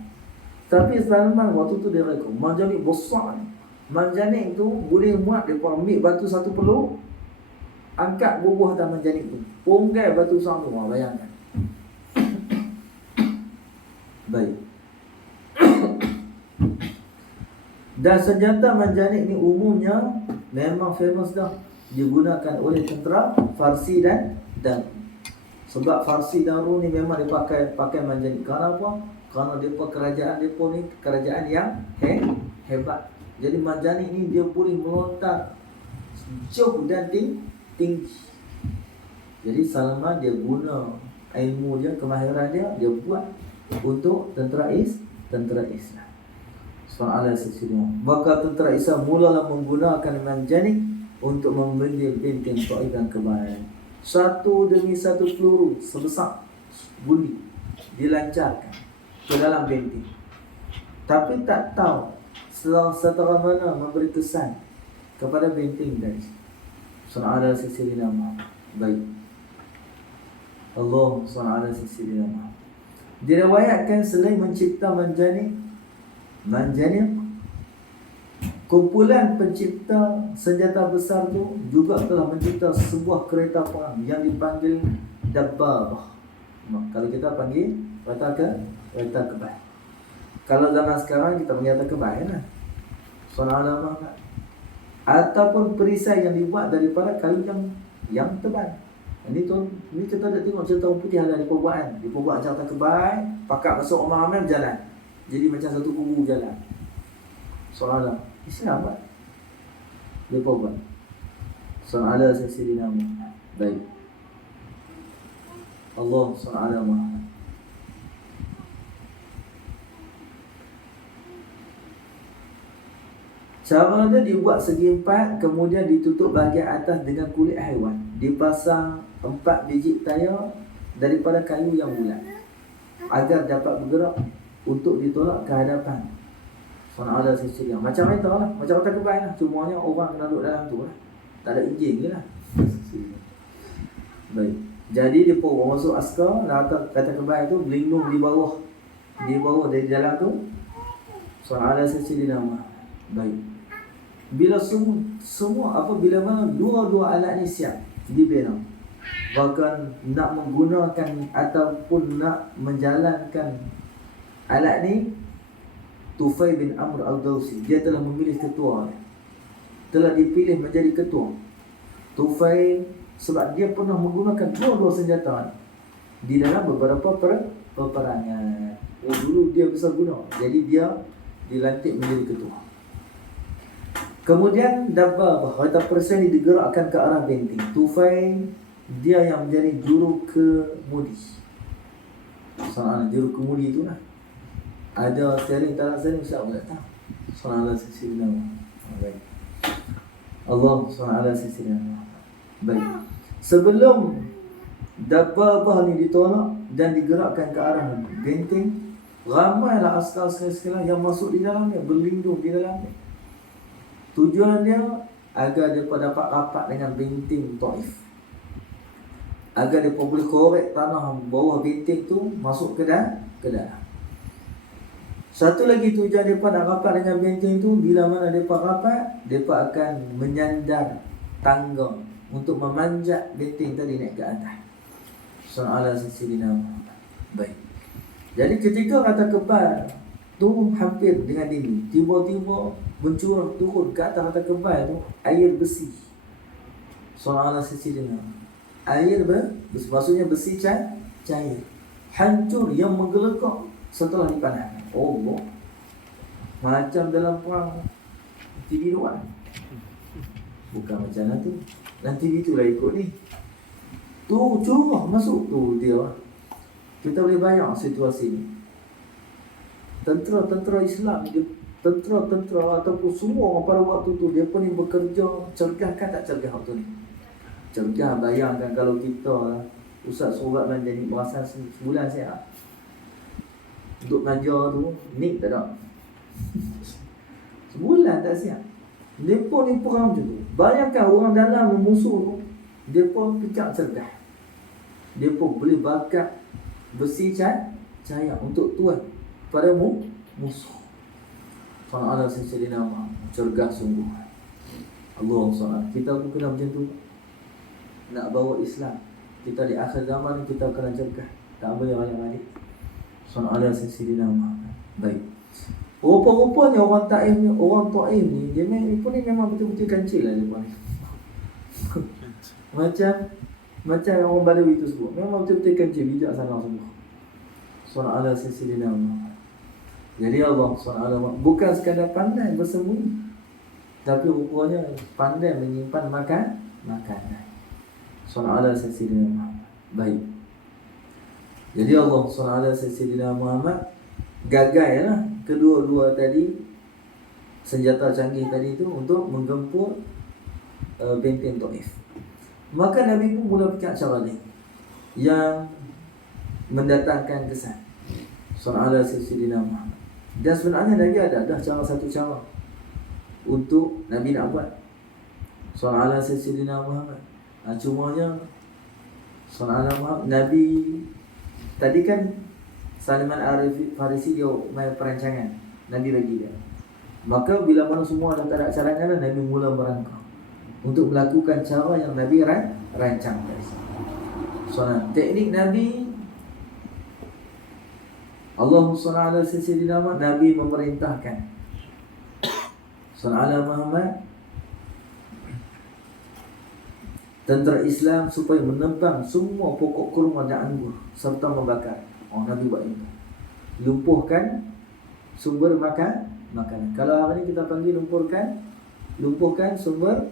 Tapi Salman waktu tu dia rekod manjani besar. Manjani tu boleh muat. Dia pun ambil batu satu peluk, angkat bubuh atas manjani tu, punggai batu besar tu. Bayangkan. Baik. Dan senjata manjani ni umumnya memang famous dah, digunakan oleh tentera Farsi dan sebab Farsi dan Rum ni memang dia pakai manjani. Kerana apa? Kerana depa kerajaan depa ni kerajaan yang hebat. Jadi manjani ni dia boleh melontar jauh dan tinggi. Jadi Salman dia guna ilmu dia, kemahiran dia buat untuk tentera Islam. Soal sesungguhnya. Maka tentera Islam mulalah menggunakan manjani untuk membendil benteng Taif dan kebaikan. Satu demi satu peluru sebesar gundi dilancarkan ke dalam benteng. Tapi tak tahu setelah mana memberi kesan kepada benteng tadi. Surah sisi nama. Baik. Allah Subhanahu sisi nama. Diriwayatkan selain mencipta manjani, kumpulan pencipta senjata besar tu juga telah mencipta sebuah kereta perang yang dipanggil Dabbabah. Kalau kita panggil kereta kebal. Kalau zaman sekarang kita panggil kereta kebal lah. Soal lama kan. Ataupun perisai yang dibuat daripada kayu yang tebal. Ini kita dah tengok cerita orang putih ada di perbuatan. Di perbuatan kereta kebal, pakak masuk ramai-ramai berjalan. Jadi macam satu kubu berjalan. Soal lama. Islam kan? Dia buat. Soal ada sesi dinama. Baik. Allah SWT. Cara dia dibuat segi empat, kemudian ditutup bahagian atas dengan kulit haiwan. Dipasang 4 biji tayar daripada kayu yang bulat agar dapat bergerak untuk ditolak ke hadapan. Soal ada sisi yang macam itu lah, macam kata kebal lah. Cumanya orang kena duduk dalam tu lah. Tak ada enjin je lah. Baik. Jadi dia pun masuk askar, kata kebal tu berlindung di bawah dari dalam tu. Soal ada sisi nama. Baik. Bila bila mana dua-dua alat ni siap dibina, bahkan nak menggunakan ataupun nak menjalankan alat ni, Tufail bin Amr al-Dawsi dia telah memilih ketua, telah dipilih menjadi ketua. Tufail Sebab dia pernah menggunakan dua-dua senjata di dalam beberapa peperangan. Dulu dia besar guna. Jadi dia dilantik menjadi ketua. Kemudian Dabbabah, kereta Persia ini digerakkan ke arah benteng. Tufail dia yang menjadi juru kemudi. Soalan juru kemudi itu lah. Ada steering, tak ada steering, siapa tak tahu. Soalan sisi nama. Baik. Allah Subhanahu sisi nama. Baik. Sebelum Dabbabah ni ditolak dan digerakkan ke arah benteng, ramailah askar sekalian yang masuk di dalamnya, berlindung di dalamnya. Tujuan dia agar dia dapat rapat dengan benteng Taif, agar dia boleh korek tanah bawah benteng tu masuk ke dalam. Satu lagi tujuan dia nak rapat dengan benteng tu, bila mana dia rapat, dia akan menyandar tangga untuk memanjat benteng tadi naik ke atas. Sallallahu alaihi wasallam. Baik. Jadi ketika kata kebal tu hampir dengan diri, tiba-tiba mencurah turun ke atas kata kebal tu air besi. Sallallahu alaihi wasallam. Air besi, maksudnya besi cair. Hancur yang menggelegak setelah dipanaskan. Oh, macam dalam perang TV luar. Bukan macam nanti. Nanti itulah ikut ni. Tu curah masuk tu dia. Kita boleh bayang situasi ni. Tentera-tentera Islam dia, tentera-tentera ataupun semua orang pada waktu tu, dia pun bekerja cergah kan tak cergah waktu ni. Cergah, bayangkan kalau kita Ustaz Surat dan jadi berasa sebulan saya untuk mengajar tu, ni tak ada. Sebulan tak siap. Dia pun ni perang macam tu. Bayangkan orang dalam musuh tu, dia pun picak cergah. Dia pun boleh bakar besi cahaya untuk tuan pada musuh. Sallallahu alaihi wasallam, cergah sungguh. Allah SWT. Kita pun kena macam tu. Nak bawa Islam, kita di akhir zaman kita kena cergah. Tak boleh balik-balik. Sallallahu alaihi wasallam. Baik. Rupa-rupanya orang Taif ni dia memang betul-betul kancil lah dia ni. Macam orang Badawi itu sebut, memang betul-betul kancil, bijak sana semua. Sallallahu alaihi wasallam. Jadi Allah SWT bukan sekadar pandai bersembunyi, tapi rupanya pandai menyimpan makanan. Sallallahu alaihi wasallam. Baik. Jadi Allah SWT Muhammad gagailah kedua-dua tadi senjata canggih tadi itu untuk menggempur benteng Taif. Maka Nabi pun mula fikir cara lain yang mendatangkan kesan. Sallallahu alaihi wasallam. Dan sebenarnya Nabi ada satu cara untuk Nabi nak buat. Sallallahu alaihi wasallam. Cumanya sallallahu alaihi wasallam Nabi tadi kan Salman Al-Farisi dia main perancangan, Nabi bagi dia. Maka bila mana semua dah tak ada carangan, Nabi mula merangkak untuk melakukan cara yang Nabi rancang tadi. Teknik Nabi Allah Subhanahu wa taala Nabi memerintahkan sallallahu Muhammad tentera Islam supaya menebang semua pokok kurma dan anggur serta membakar. Nabi buat ini. Lumpuhkan sumber makanan. Kalau hari ini kita panggil lumpuhkan sumber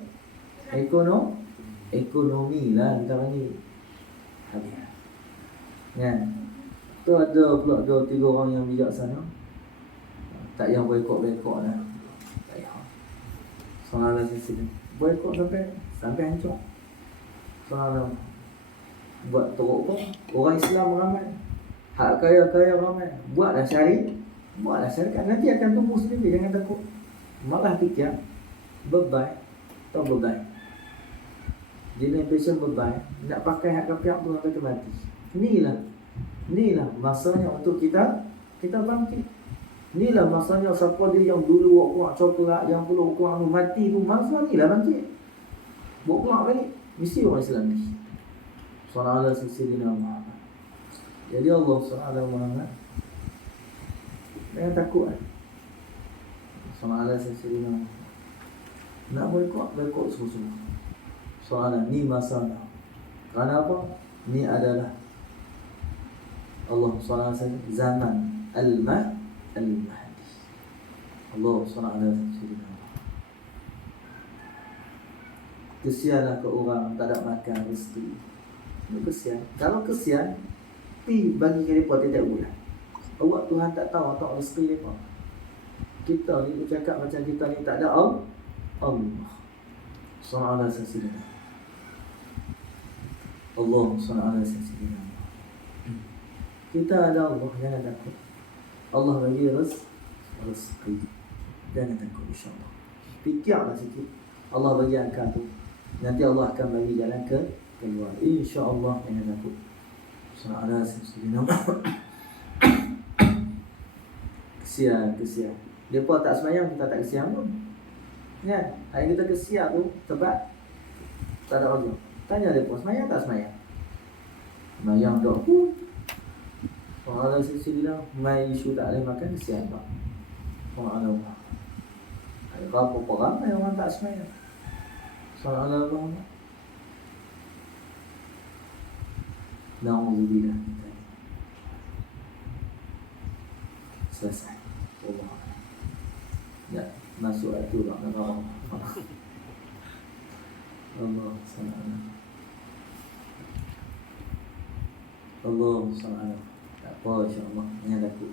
ekonomi lah kita panggil. Kan? Tu ada pula 2-3 orang yang bijaksana. Tak payah boykot lah. Tak payah. Soalan sini. Boykot sampai hancur. Soalan buat teruk pun orang Islam ramai. Hak kaya-kaya ramai. Buatlah syarikat. Nanti akan tumbuh sendiri, jangan takut. Malah fikir beban atau beban. Jenis passion beban, nak pakai hak kapiak tu sampai mati. Inilah masanya untuk kita bangkit. Inilah masanya siapa dia yang dulu buat coklat, yang belum kuat mati tu, masa inilah bangkit. Buat kelak balik. Mesti orang Islam ni. Sallallahu alaihi wasallam. Jadi Allah Subhanahu Muhammad jangan takut kan. Sallallahu alaihi wasallam. Nak boykot sungguh-sungguh. Soalan ni masalah. Kerana apa? Ini adalah Allah SWT zaman Al-Mahdi. Allah SWT. Kesianlah ke orang tak ada makan rezeki. Ini kesian. Kalau kesian, pi bagi mereka tidak bulan. Awak Tuhan tak tahu tak rezeki mereka. Kita ni bercakap macam kita ni tak ada Allah. Allah SWT. Allah SWT. Kita ada Allah, jangan takut. Allah bagi rezeki. Jangan takut, insyaAllah. Fikirlah sikit. Allah bagi angka tu, nanti Allah akan bagi jalan keluar. InsyaAllah, jangan takut. Allah SWT. Kesian. Mereka tak semayang, kita tak kesian pun. Kan? Hari kita kesian tu sebab tak ada orang. Tanya mereka, semayang tak semayang? Semayang tak pun. Allah SWT mai isu tak boleh makan, kesian tak? Allah. Ada berapa ramai orang tak semayang? Allah. Na'udzubillah. Selesai. Allah. Ya, masuk itu tak apa. Allah SWT. Allah SWT. Tak apa, insyaAllah. Jangan takut.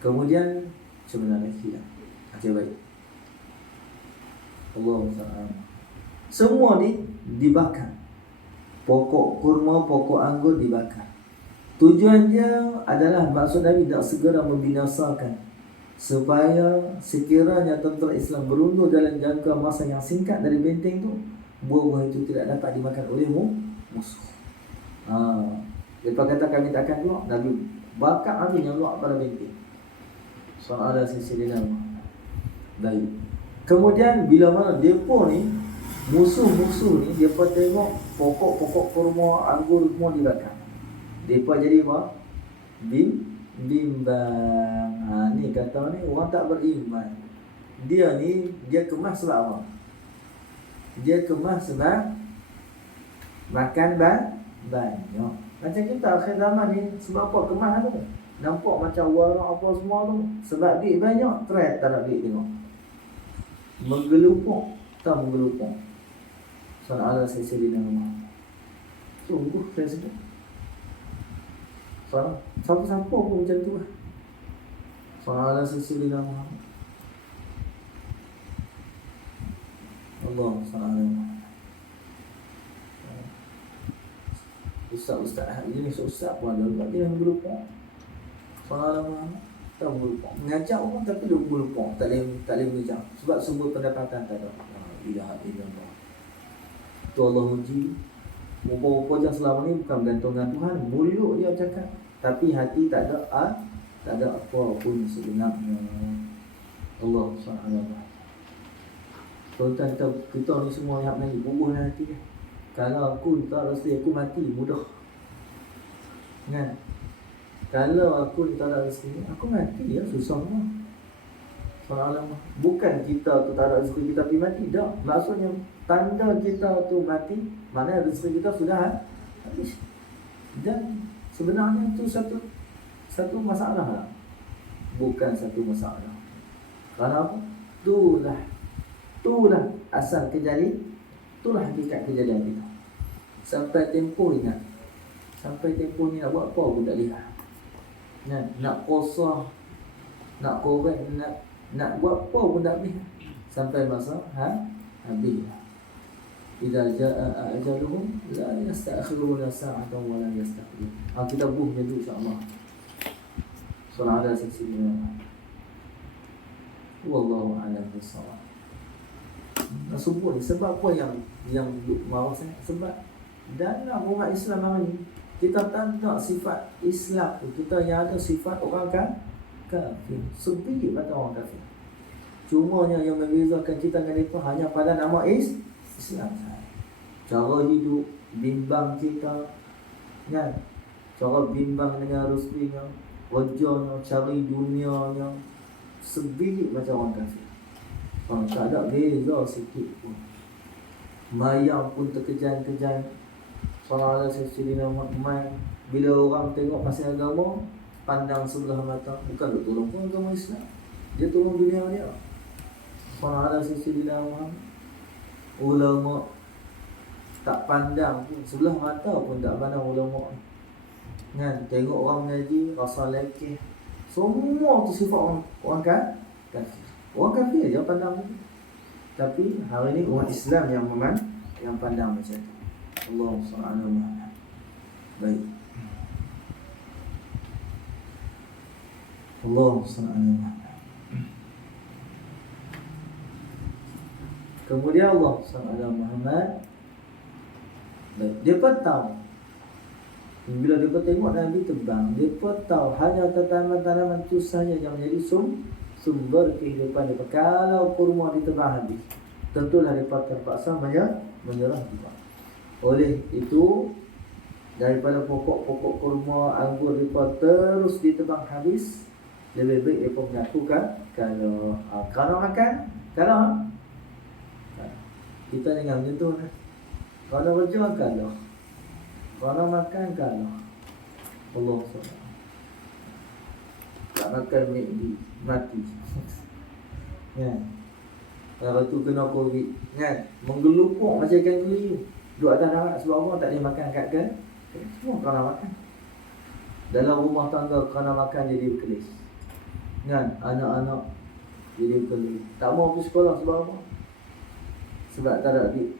Kemudian sebenarnya hilang. Okey, baik. Allah SWT. Semua ni dibakar. Pokok kurma, pokok anggur dibakar. Tujuannya adalah maksud Nabi nak segera membinasakan, supaya sekiranya tentera Islam berundur dalam jangka masa yang singkat dari benteng tu, buah-buah itu tidak dapat dimakan oleh musuh. Lepas kata kami takkan keluar, Nabi bakar habis yang keluar pada benteng. Soalan silsilah. Baik. Kemudian bila mana depa ni, musuh-musuh ni, depa tengok pokok-pokok kurma, anggur semua dibakar. Depa jadi apa? Bimbang. Ni kata ni orang tak beriman. Dia ni, dia kemas sebab apa? Dia kemas sebab makan banyak. Macam kita akhir zaman ni, sebab apa kemas tu? Nampak macam warak apa semua tu. Sebab duit banyak, trend tak ada duit tengok. Menggelupuk. Tak menggelupuk. Soalan saya sedih dengan rumah. Sungguh saya sedih. Soalan siapa-siapa pun macam tu lah. Soalan saya sedih dengan rumah. Allah soalan. Ustaz-ustaz ini ustaz pun ada juga dia menggelupuk. Soalan rumah. Tak menggelupuk. Mengajar orang tapi dia menggelupuk. Tak boleh mengajar. Sebab sumber pendapatan tak ada. Ilaha illallah. Tu Allah uji. Rupa-rupa yang selama ni bukan bergantung dengan Tuhan. Mulut dia cakap, tapi hati tak ada apa pun sebenarnya. Allah SWT. Tuan-tuan, kita ni semua yang Melayu bubuh dalam hati kan. Kalau aku tak rasa aku mati mudah. Kan? Kalau aku tak ada rezeki, aku mati ya, susah lah. Bukan kita tu tak ada rezeki kita pergi mati. Tak. Maksudnya tanda kita tu mati, mana rezeki kita sudah habis. Dan sebenarnya itu satu masalah lah. Bukan satu masalah. Kenapa? Itulah asal kejadian. Itulah hakikat kejadian kita. Sampai tempoh ingat. Sampai tempoh ni nak buat apa pun tak lihat. Nak puasa, nak korek, nak buat apa pun tak boleh. Sampai masa habis. Idza jaa ajaluhum la yasta'khiruna sa'atan wa la yastaqdimun. Kita buhnya tu insya-Allah. Surah ada seksinya. Wallahu a'lam bissawab. Sebut ni sebab apa yang mahu saya? Sebab dalam umat Islam hari ni kita tak ada sifat Islam tu. Kita yang ada sifat orang kafir. Sebiji kata orang kafir. Cumanya yang membezakan kita dengan mereka hanya pada nama Islam. Cara hidup, bimbang kita, kan? Cara bimbang dengan rezekinya, kerjanya, cari dunianya, sebiji macam orang kafir. Tak ada beza sikit pun. mayang pun terkejan-kejan. Sallallahu alaihi wasallam. Bila orang tengok pasal agama, pandang sebelah mata, bukan dia tolong pun agama Islam, dia tolong dunia dia. Sallallahu alaihi wasallam. Ulama tak pandang pun, sebelah mata pun tak pandang ulama. Kan, tengok orang mengaji, rasa lekeh. Semua tu sifat orang kafir. Orang kafir je pandang tu. Tapi hari ni umat Islam yang pandang macam tu. Allah subhanahu wa ta'ala. Baik. Allah subhanahu wa ta'ala. Kemudian Allah subhanahu Muhammad. Baik. Dia pun tahu. Bila dia pun tengok Nabi terbang, dia pun tahu hanya tanaman-tanaman itu sahaja yang menjadi sumber kehidupan dia. Kalau kurma ditebang habis, tentulah dia terpaksa menyerah juga. Oleh itu, daripada pokok-pokok kurma, anggur dia terus ditebang habis, lebih baik dia mengakukan kalau makan, kalau kita jangan macam tu lah. Kalau kerja kalau makan Allah SWT tak makan mati. Kan? Kalau tu kena COVID, kan? Menggelupuk macam ikan geli. Duduk atas darat sebab apa tak boleh makan kat kan? Semua kerana makan. Dalam rumah tangga kerana makan jadi berkelis. Kan? Anak-anak jadi berkelis. Tak mau pergi sekolah sebab apa? Sebab tak ada duit.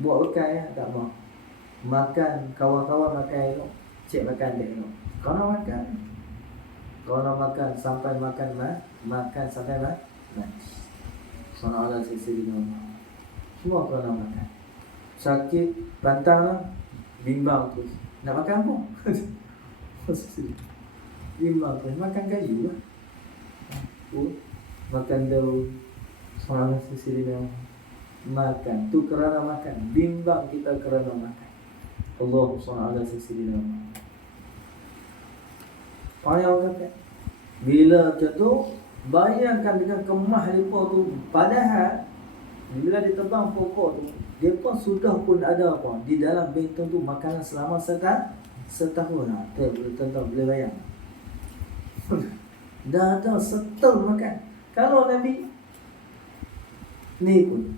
Buat bekal ya, tak mau. Makan, kawan-kawan makan elok, cik makan dia elok. Kerana makan sampai makan sampai mati. Sallallahu alaihi wasallam. Semua kerana makan. Sakit, pantang lah, bimbang tu. Nak makan apa? Bimbang tu, makan kayu lah. Makan daun. Sallallahu alaihi wasallam. Makan, tu kerana makan. Bimbang kita kerana makan. Allah SWT wasallam. Orang kata, bila macam tu, bayangkan dengan kemah mereka tu. Padahal bila ditebang pokok tu, dia pun sudah pun ada apa di dalam bentong tu makanan selama setahun. Tuan-tuan boleh bayang. Dah ada setahun makan. Kalau Nabi ni pun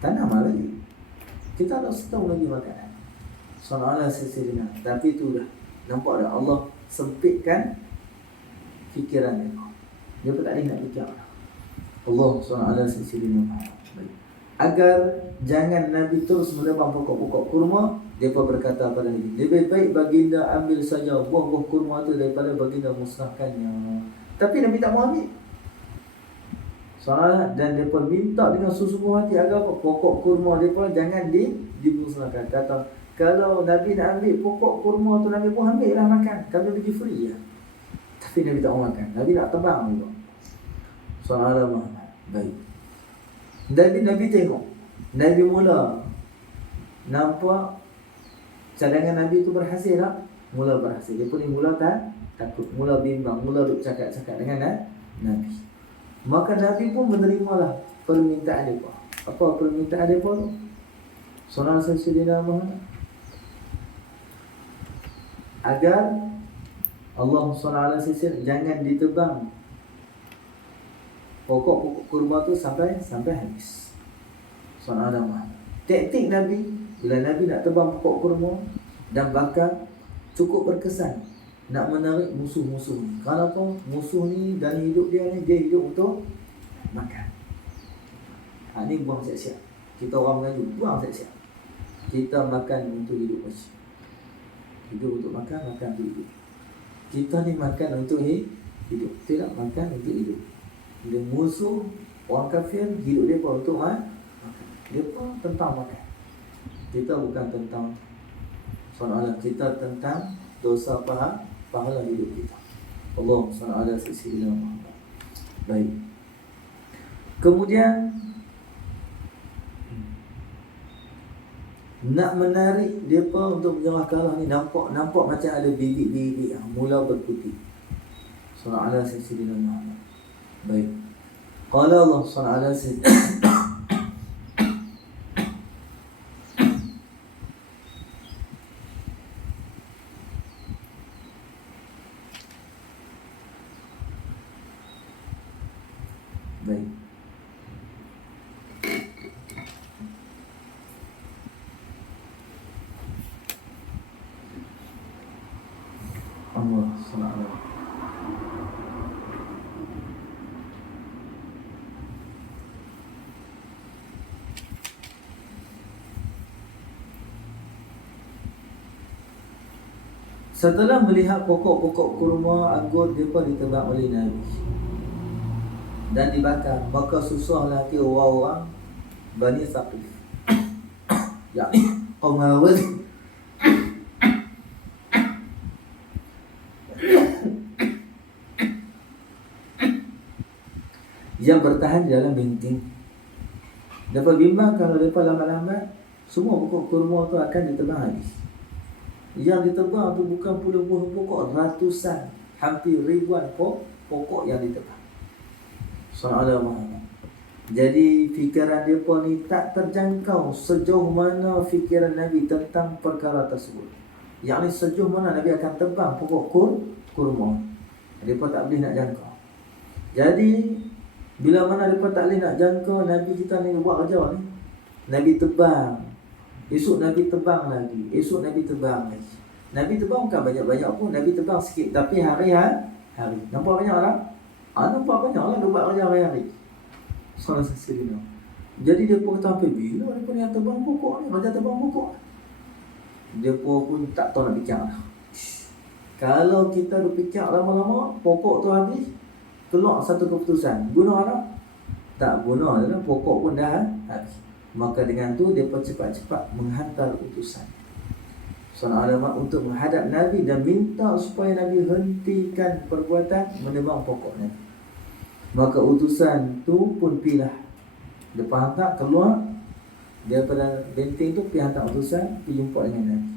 tanam lagi, kita ada setahun lagi makan. Sallallahu alaihi wasallam. Tapi itulah, nampak tak Allah sempitkan fikiran dia. Dia pun tak ada nak fikir. Allah sallallahu alaihi wasallam. Agar jangan Nabi terus menebang pokok-pokok kurma, dia pun berkata pada Nabi, lebih baik baginda ambil saja buah-buah kurma itu daripada baginda musnahkannya. Tapi Nabi tak mau ambil. Soalnya, dan dia pun minta dengan sesungguh hati agar pokok kurma dia pun jangan dimusnahkan. Kata, kalau Nabi nak ambil pokok kurma tu, Nabi pun ambil lah makan. Kami bagi free ya. Tapi Nabi tak mau makan. Nabi nak tebang juga. Sallallahu alaihi wasallam. Baik. Nabi tengok. Nabi mula nampak cadangan Nabi tu berhasil tak? Mula berhasil. Dia pun ni mula takut. Mula bimbang. Mula duk cakap-cakap dengan Nabi. Maka Nabi pun menerimalah permintaan dia. Apa permintaan dia pun? Sallallahu alaihi wasallam. Agar Allah SWT jangan ditebang pokok-pokok kurma tu sampai habis. Subhanallah. Taktik Nabi, bila Nabi nak tebang pokok kurma dan bakar, cukup berkesan nak menarik musuh-musuh ni. Kenapa? Musuh ni dan hidup dia hidup untuk makan. Ni buang siap-siap. Kita orang Melayu buang siap-siap. Kita makan untuk hidup saja. Hidup untuk makan untuk hidup. Kita ni makan untuk hidup, tidak makan untuk hidup. Dia musuh orang kafir, hidup dia pun untuk makan. Dia pun tentang makan. Kita bukan tentang soalan, kita tentang dosa pahala hidup kita. Allah SWT. Baik. Kemudian nak menarik dia pun untuk menyerah kalah ni, nampak macam ada bibit-bibit mula berputih. Sallallahu alaihi wasallam. Baik. Qala Allah sallallahu alaihi wasallam. Allah SWT. Setelah melihat pokok-pokok kurma, anggur, mereka ditebak oleh Nabi dan dibakar, maka susahlah hati orang-orang Bani Saqif, yakni kaum Hawaz, yang bertahan di dalam benteng. Dapat bimbang kalau mereka lambat-lambat semua pokok kurma tu akan ditebang habis. Yang ditebang tu bukan puluh-puluh pokok, ratusan, hampir ribuan pokok yang ditebang. Subhanallah. Jadi fikiran mereka ni tak terjangkau sejauh mana fikiran Nabi tentang perkara tersebut. Yang ni sejauh mana Nabi akan tebang pokok kurma, mereka tak boleh nak jangkau. Jadi bila mana mereka tak boleh nak jangkau, Nabi kita ni buat kerja ni, Nabi tebang, esok Nabi tebang lagi, esok Nabi tebang lagi. Nabi tebang bukan banyak-banyak pun, Nabi tebang sikit, tapi hari-hari. Nampak banyak tak? Nampak banyak lah dia buat kerja hari-hari. Soalan sesirina. Jadi dia pun kata, sampai bila dia pun yang tebang pokok ni, kerja tebang pokok. Dia pun tak tahu nak fikir lah. Kalau kita berfikir lama-lama, pokok tu habis, keluar satu keputusan, guna tak? Tak guna adalah pokok pun dah habis. Maka dengan tu dia pun cepat-cepat menghantar utusan Sallallahu untuk menghadap Nabi dan minta supaya Nabi hentikan perbuatan menebang pokok Nabi. Maka utusan tu pun pilah, dia hantar keluar daripada benteng tu, pergi hantar utusan, pergi jumpa dengan Nabi.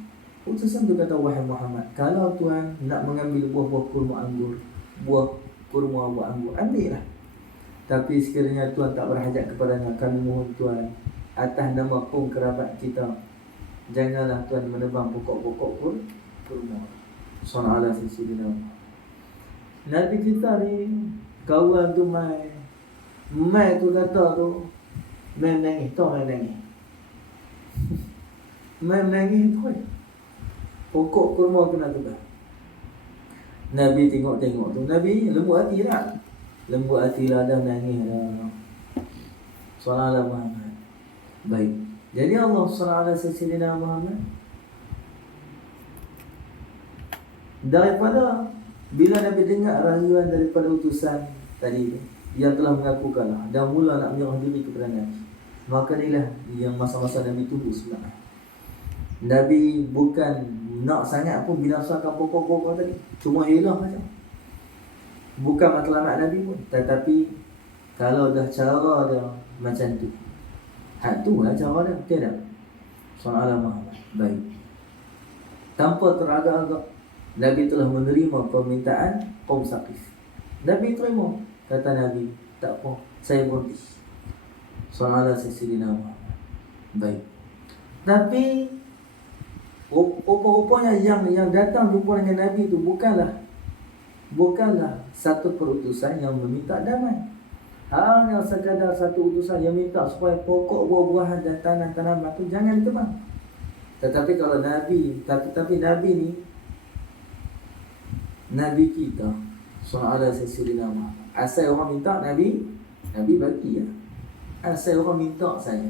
Utusan tu kata, wahai Muhammad, kalau Tuhan nak mengambil buah-buah kurma anggur, buah anggur, ambil lah. Tapi sekiranya Tuhan tak berhajat kepadanya, kami mohon Tuhan atas nama kaum kerabat kita, janganlah Tuhan menebang pokok-pokok kurma. Sallallahu alaihi wasallam. Nabi kita ni kawan tu mai tu kata tu main nangis, tahu main nangis. Main nangis tu pokok kurma kena tebang. Nabi tengok-tengok tu, Nabi lembut hati tak? Lembut hati lah, dah nangis dah. Sallallahu alaihi wasallam. Baik. Jadi Allah sallallahu Muhammad daripada bila Nabi dengar rayuan daripada utusan tadi yang telah mengaku kalah dan mula nak menyerah diri kepada Nabi, maka inilah yang masa-masa Nabi tunggu sebenarnya. Nabi bukan nak sangat pun binasakan pokok-pokok tadi, cuma hilang saja. Bukan matlamat Nabi pun, tetapi kalau dah cara dia macam tu, tu lah cara dia, betul tak? Sallallahu baik. Tanpa teragak-agak, Nabi telah menerima permintaan kaum Saqif. Nabi terima. Kata Nabi, tak apa, saya berhenti. Sallallahu alaihi wasallam. Baik. Tapi rupa-rupanya yang datang jumpa dengan Nabi itu bukanlah satu perutusan yang meminta damai. Hanya sekadar satu utusan yang minta supaya pokok buah-buahan dan tanah-tanaman itu jangan ditebang. Tetapi kalau Nabi, tapi Nabi ni, Nabi kita sallallahu alaihi wasallam, asal orang minta Nabi bagi ya. Asal orang minta saja.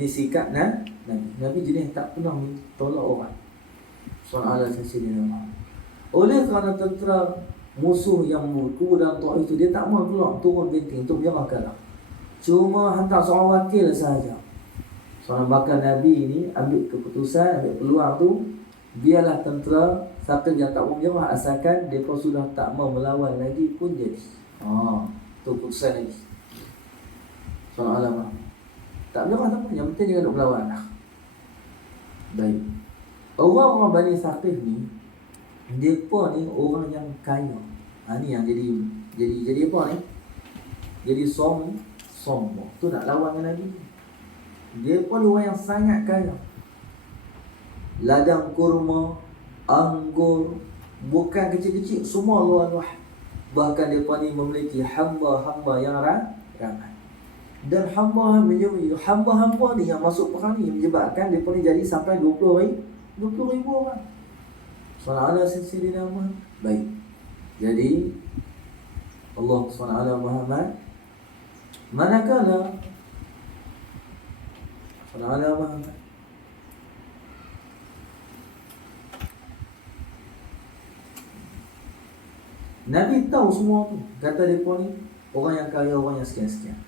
Ni sikap Nabi jenis tak pernah tolak orang. Sallallahu alaihi wasallam. Oleh kerana tentera musuh yang muku dan Taif itu, dia tak mau keluar turun benteng untuk menyerah kalah. Cuma hantar seorang wakil sahaja. Seorang bakal Nabi ini ambil keputusan, ambil peluang tu, biarlah tentera Saqif yang tak mau menyerah, asalkan mereka sudah tak mau melawan lagi pun jadi. Tu keputusan lagi. Soal alam. Tak menyerah tak apa, yang penting jangan nak melawan lah. Baik. Orang-orang Bani Saqif ni, mereka ni orang yang kaya. Ni yang jadi apa ni? Jadi sombong. Tu nak lawan dengan Nabi. Mereka ni orang yang sangat kaya. Ladang kurma, anggur, bukan kecil-kecil, semua luas-luas. Bahkan mereka ni memiliki hamba-hamba yang ramai. Dan hamba-hamba ni yang masuk perang ni menyebabkan mereka ni jadi sampai 20,000 orang. Ala Sayyidina Muhammad. Baik. Jadi Allah SWT Muhammad manakala Ala Muhammad Nabi tahu semua tu. Kata mereka ni orang yang kaya, orang yang sekian-sekian.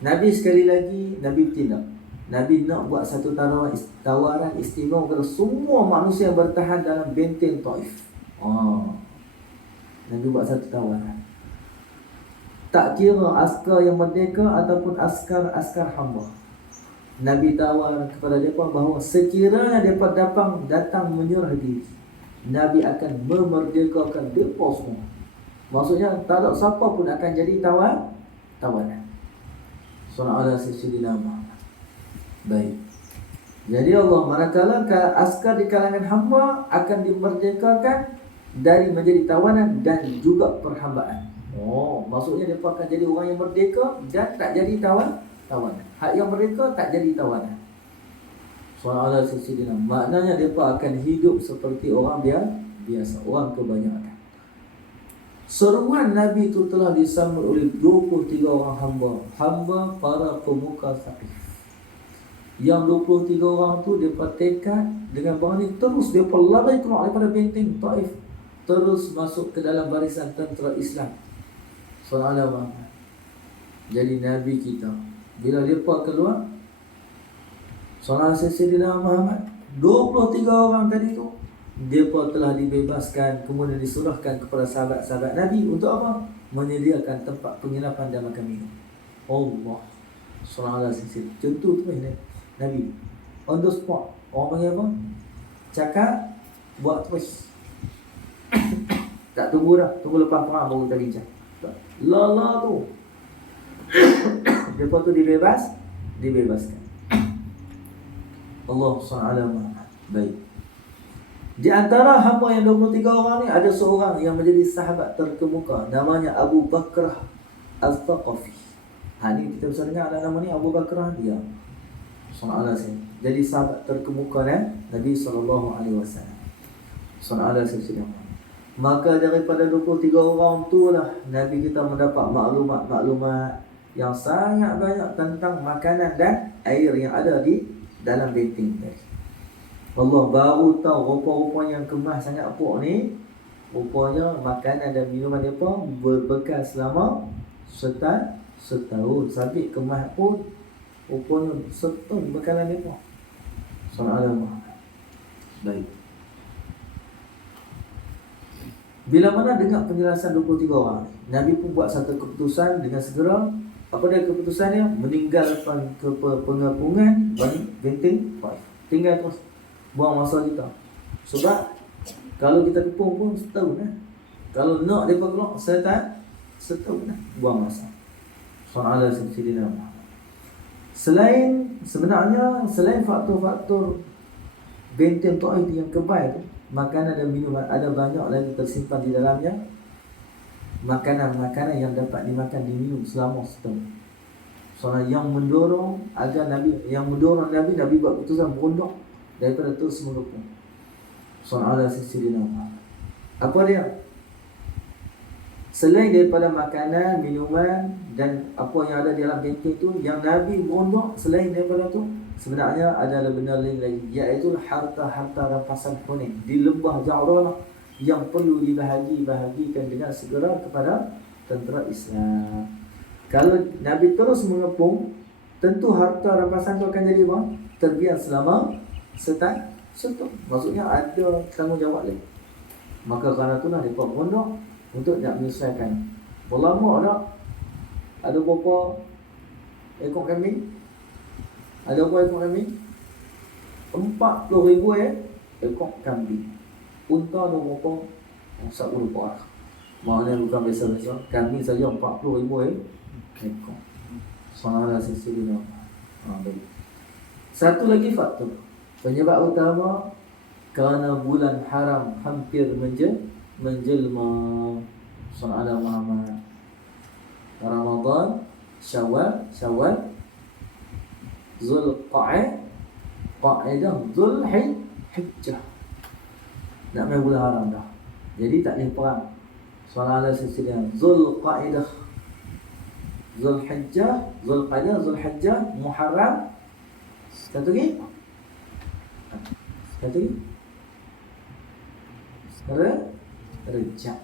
Nabi sekali lagi, Nabi tidak. Nabi nak buat satu tawaran istimewa kepada semua manusia yang bertahan dalam benteng Taif. Nabi buat satu tawaran. Tak kira askar yang merdeka ataupun askar hamba. Nabi tawar kepada mereka bahawa sekiranya mereka datang menyerah diri, Nabi akan memerdekakan mereka semua. Maksudnya tak ada siapa pun akan jadi tawanan. Ala Sayyidina Muhammad. Baik. Jadi Allah manakala askar di kalangan hamba akan dimerdekakan dari menjadi tawanan dan juga perhambaan. Maksudnya mereka akan jadi orang yang merdeka dan tak jadi tawanan. Hak yang merdeka tak jadi tawanan. Ala Sayyidina. Maknanya mereka akan hidup seperti orang biasa, orang kebanyakan. Seruan Nabi itu telah disambut oleh 23 orang hamba para pemuka Saqif. Yang 23 orang tu mereka tekad dengan berani terus mereka lari keluar daripada benteng Taif, terus masuk ke dalam barisan tentera Islam. Sallallahu. Jadi Nabi kita bila mereka keluar, Sallallahu Sayyidina Muhammad, 23 orang tadi tu mereka telah dibebaskan, kemudian disurahkan kepada sahabat-sahabat Nabi untuk apa? Menyediakan tempat penginapan dan makan minum. Allah Sallallahu Alaihi Wasallam. Contoh tu Nabi on the spot. Orang panggil apa? Cakap, buat terus. Tak tunggu dah, tunggu lepas perang baru kita bincang. Lala tu mereka tu dibebaskan. Allah SWT. Baik. Di antara hamba yang 23 orang ni ada seorang yang menjadi sahabat terkemuka, namanya Abu Bakrah Al-Thaqafi. Ni kita bisa dengar ada nama ni Abu Bakrah dia. Sallallahu alaihi. Jadi sahabat terkemuka Nabi sallallahu alaihi wasallam. Sallallahu alaihi wasallam. Maka daripada 23 orang itulah Nabi kita mendapat maklumat yang sangat banyak tentang makanan dan air yang ada di dalam benteng tadi. Allah baru tahu rupa-rupanya yang kemas sangat apuk ni, rupanya makanan dan minuman mereka berbekas selama setahun. Sampai kemas pun rupanya setahun bekalan mereka. Sallallahu. Baik. Bila mana dengar penjelasan 23 orang, Nabi pun buat satu keputusan dengan segera. Apa dia keputusannya? Meninggalkan pengepungan benteng Taif. Tinggal terus, buang masa kita. Sebab kalau kita kepung pun setahun Kalau nak mereka keluar setahun buang masa. Sallallahu alaihi wasallam. Selain faktor-faktor benteng Taif yang kebal tu, makanan dan minuman ada banyak lagi tersimpan di dalamnya. Makanan yang dapat dimakan diminum selama setahun. Soalnya yang mendorong Nabi buat keputusan berundok daripada terus mengepung. Soalnya apa dia? Selain daripada makanan, minuman dan apa yang ada di dalam benteng itu, yang Nabi berundok selain daripada tu sebenarnya adalah benda lain lagi, iaitu harta-harta rampasan Hunain di lembah Ja'rah yang perlu dibahagi-bahagikan dengan segera kepada tentera Islam. Kalau Nabi terus mengepung, tentu harta rampasan itu akan jadi apa? Terbiar selama setahun. Maksudnya ada tanggungjawab lagi. Maka kerana itulah mereka berundok untuk nak menyelesaikan. Berlama dah. Ada berapa ekor kambing? Ada berapa ekor kambing? 40,000 ekor kambing. Unta ada berapa? 10 ekor. Maknanya bukan biasa-biasa. Kambing saja 40,000 ekor. Sallallahu alaihi wasallam. Baik. Satu lagi faktor. Penyebab utama kerana bulan haram hampir menjelma. Sallallahu Muhammad. Ramadan, Syawal, Zulqa'dah, Zulhijjah. nak main bulan haram dah. Jadi tak boleh perang. Soalan sesudah Zulqaidah, Zulhijjah, Zulqaidah, Zulhijjah, Muharram. Satu lagi? Satu lagi? Rejab.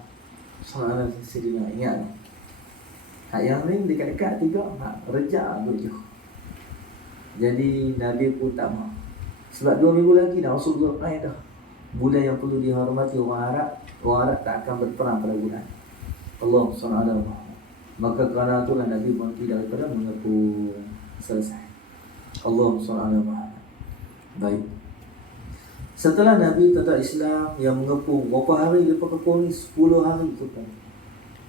Soalan sesudah ingat. Hak yang lain dekat-dekat 3, Rejab 7. Jadi Nabi pun tak mahu. Sebab 2 minggu lagi dah masuk Zulqaidah, bulan yang perlu dihormati orang Arab. Orang Arab tak akan berperang pada bulan Allah SWT. Maka kerana itulah Nabi berhenti daripada mengepung. Selesai. Allah SWT. Baik. Setelah Nabi tentang Islam yang mengepung, berapa hari dia kepung ni? 10 hari tu kan.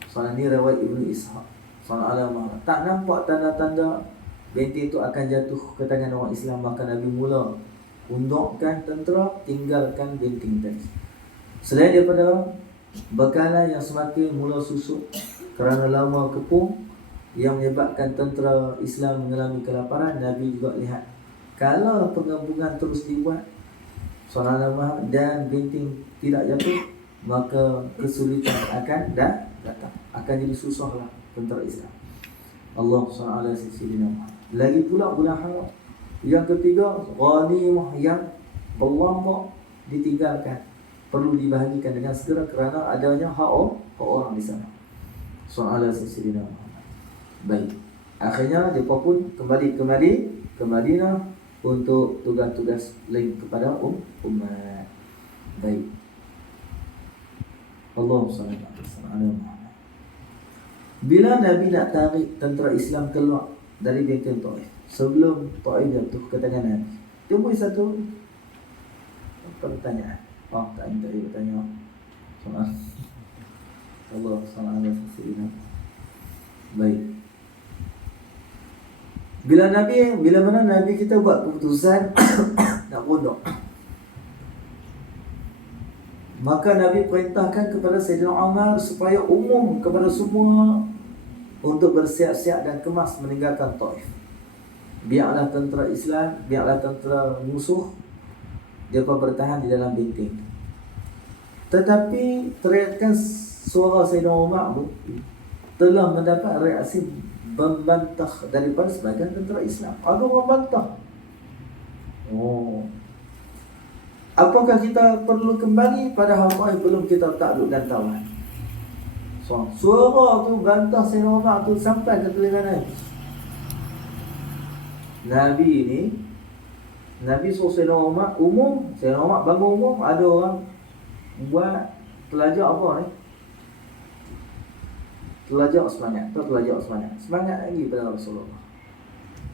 Soalan ni riwayat Ibnu Ishaq SWT. Tak nampak tanda-tanda benteng itu akan jatuh ke tangan orang Islam, maka Nabi mula undukkan tentera, tinggalkan benteng tadi. Selain daripada bekalan yang semakin mula susut kerana lama kepung yang menyebabkan tentera Islam mengalami kelaparan, Nabi juga lihat kalau penggabungan terus dibuat dan benteng tidak jatuh, maka kesulitan akan datang, akan jadi susahlah tentera Islam. Allah SWT. Lagi pula bulan haram. Yang ketiga, ghanimah yang berlambak ditinggalkan, perlu dibahagikan dengan segera kerana adanya hak orang di sana. Soalan sesudah baik. Akhirnya mereka pun kembali ke Madinah untuk tugas-tugas lain kepada umat. Baik. Allah SWT. Bila Nabi nak tarik tentera Islam keluar dari benteng Taif, sebelum Taif jatuh ke tangan Nabi, timbul satu pertanyaan. Tak minta dia bertanya. Soalan Allah SWT. Baik. Bila mana Nabi kita buat keputusan nak pondok, maka Nabi perintahkan kepada Sayyidina Umar supaya umum kepada semua untuk bersiap-siap dan kemas meninggalkan Taif. Biarlah tentera Islam, biarlah tentera musuh, mereka bertahan di dalam benteng. Tetapi teriakan suara Sayyidina Umar itu telah mendapat reaksi membantah daripada sebagian tentera Islam. Ada membantah. Apakah kita perlu kembali pada hamba belum kita takluk dan tawan? Suara tu bantah Sayyidina Umar tu sampai ke telinga Nabi. Nabi suruh Sayyidina Umar umum. Sayyidina Umar bangun umum. Ada orang buat telajak apa ni? Telajak semangat. Telajak semangat. Semangat lagi pada Rasulullah.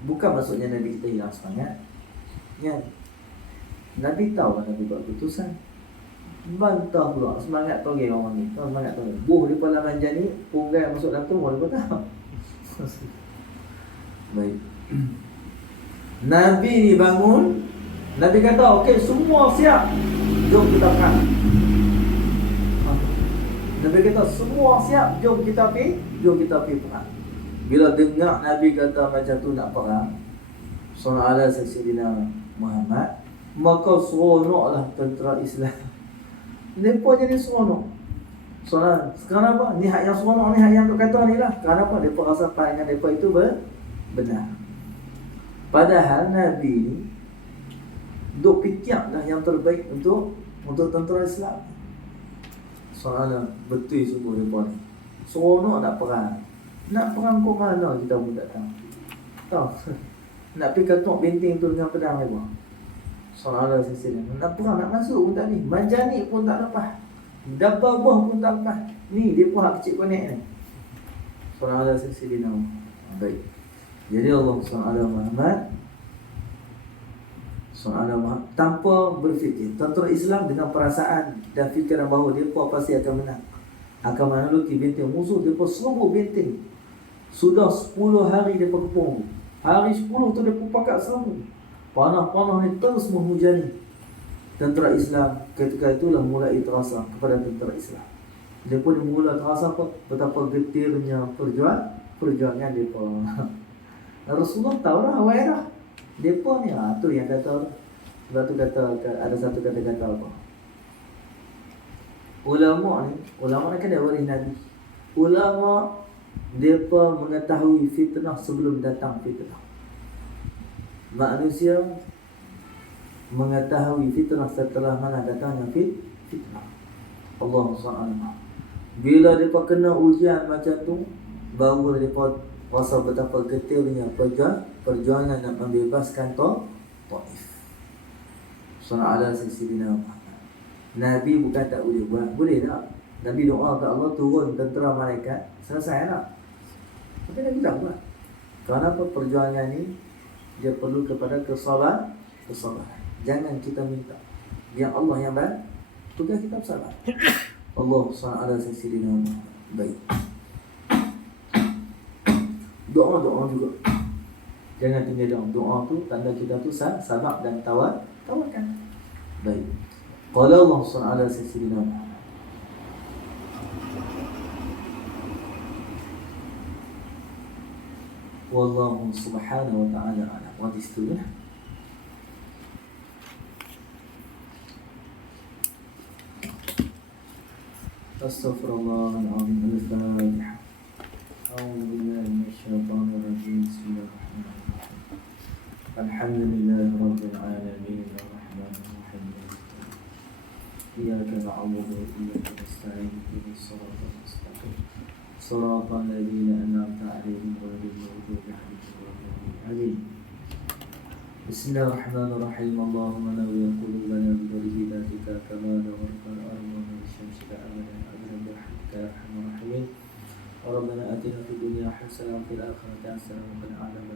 Bukan maksudnya Nabi kita hilang semangat. Ya. Nabi tahu Nabi buat keputusan. Bantah pula semangat tu orang ni. Semangat tu. Buh di dalam manja ni, punggai masuk dalam tubuh dia tahu. Baik. Nabi ni bangun, Nabi kata, okey semua siap. Jom kita perang. Nabi kata semua siap, jom kita pergi perang. Bila dengar Nabi kata macam tu nak perang, Sallallahu Sayyidina Muhammad, maka seronoklah tentera Islam. Mereka jadi seronok. Soalan, sekarang apa? Ni hak yang seronok ni, hak yang duk kata ni lah. Kenapa? Mereka rasa pandangan mereka itu benar. Padahal Nabi ni duk fikirlah yang terbaik untuk tentera Islam. Soalan, betul semua mereka ni. Seronok nak perang. Nak perang kau mana kita pun tak tahu. Nak pergi ketuk benteng tu dengan pedang mereka. Sallallahu alaihi wasallam. Nak perang nak masuk pun tak ni. Manjani pun tak lepas. Dababah pun tak lepas. Ni dia pun hak kecil konek ni. Sallallahu alaihi wasallam. Baik. Jadi Allah Muhammad tanpa berfikir, tentera Islam dengan perasaan dan fikiran bahawa mereka pasti akan menang, akan menaklukkan benteng musuh. Mereka serbu benteng. Sudah 10 hari mereka kepung. Hari 10 tu mereka pakat serbu. Panah-panah ni terus menghujani tentera Islam. Ketika itulah mulai terasa kepada tentera Islam. Dia pun mula terasa apa? Betapa getirnya perjuangan mereka. Rasulullah tahu lah Huwairah. Mereka ni tu yang kata. Sebab tu kata ada satu kata-kata apa? Ulama ni kan dia waris Nabi. Ulama mereka mengetahui fitnah sebelum datang fitnah. Manusia mengetahui fitnah setelah mana datangnya fitnah. Allah SWT. Bila mereka kena ujian macam tu, baru mereka rasa betapa getirnya perjuangan nak membebaskan Taif. Ala sayyidina Muhammad. Nabi bukan tak boleh buat, boleh tak? Nabi doa ke Allah turun tentera malaikat, selesai tak? Tapi Nabi tak buat. Kenapa? Perjuangan ni dia perlu kepada kesabaran. Jangan kita minta, biar Allah yang bantu. Tugas kita bersabar. Allah SWT sayyidina Muhammad. Baik. Doa juga. Jangan tinggal doa tu tanda kita tu sabar dan tawarkan. Baik. Qala Allah SWT sayyidina Muhammad. Wallahu subhanahu wa ta'ala a'lam. Wa istilah. Astaghfirullahaladzim. Al-Fatihah. A'udzu billahi minasyaitonir rajim. Bismillahirrahmanirrahim. Alhamdulillahi rabbil alamin. Arrahmanir rahim. Iyyaka na'budu wa iyyaka nasta'in. Ihdinas siratal mustaqim. Siratal ladzina an'amta 'alaihim ghairil maghdubi 'alaihim waladdallin. Bismillahirrahmanirrahim. Allahumma nawwir qulubana bi nuri hidayatika kama nawwarta al-ardha bi syamsika abadan abadan bi rahmatika ya arhamar rahimin. Rabbana atina fid dunya hasanah wa fil akhirati hasanah wa qina adzaban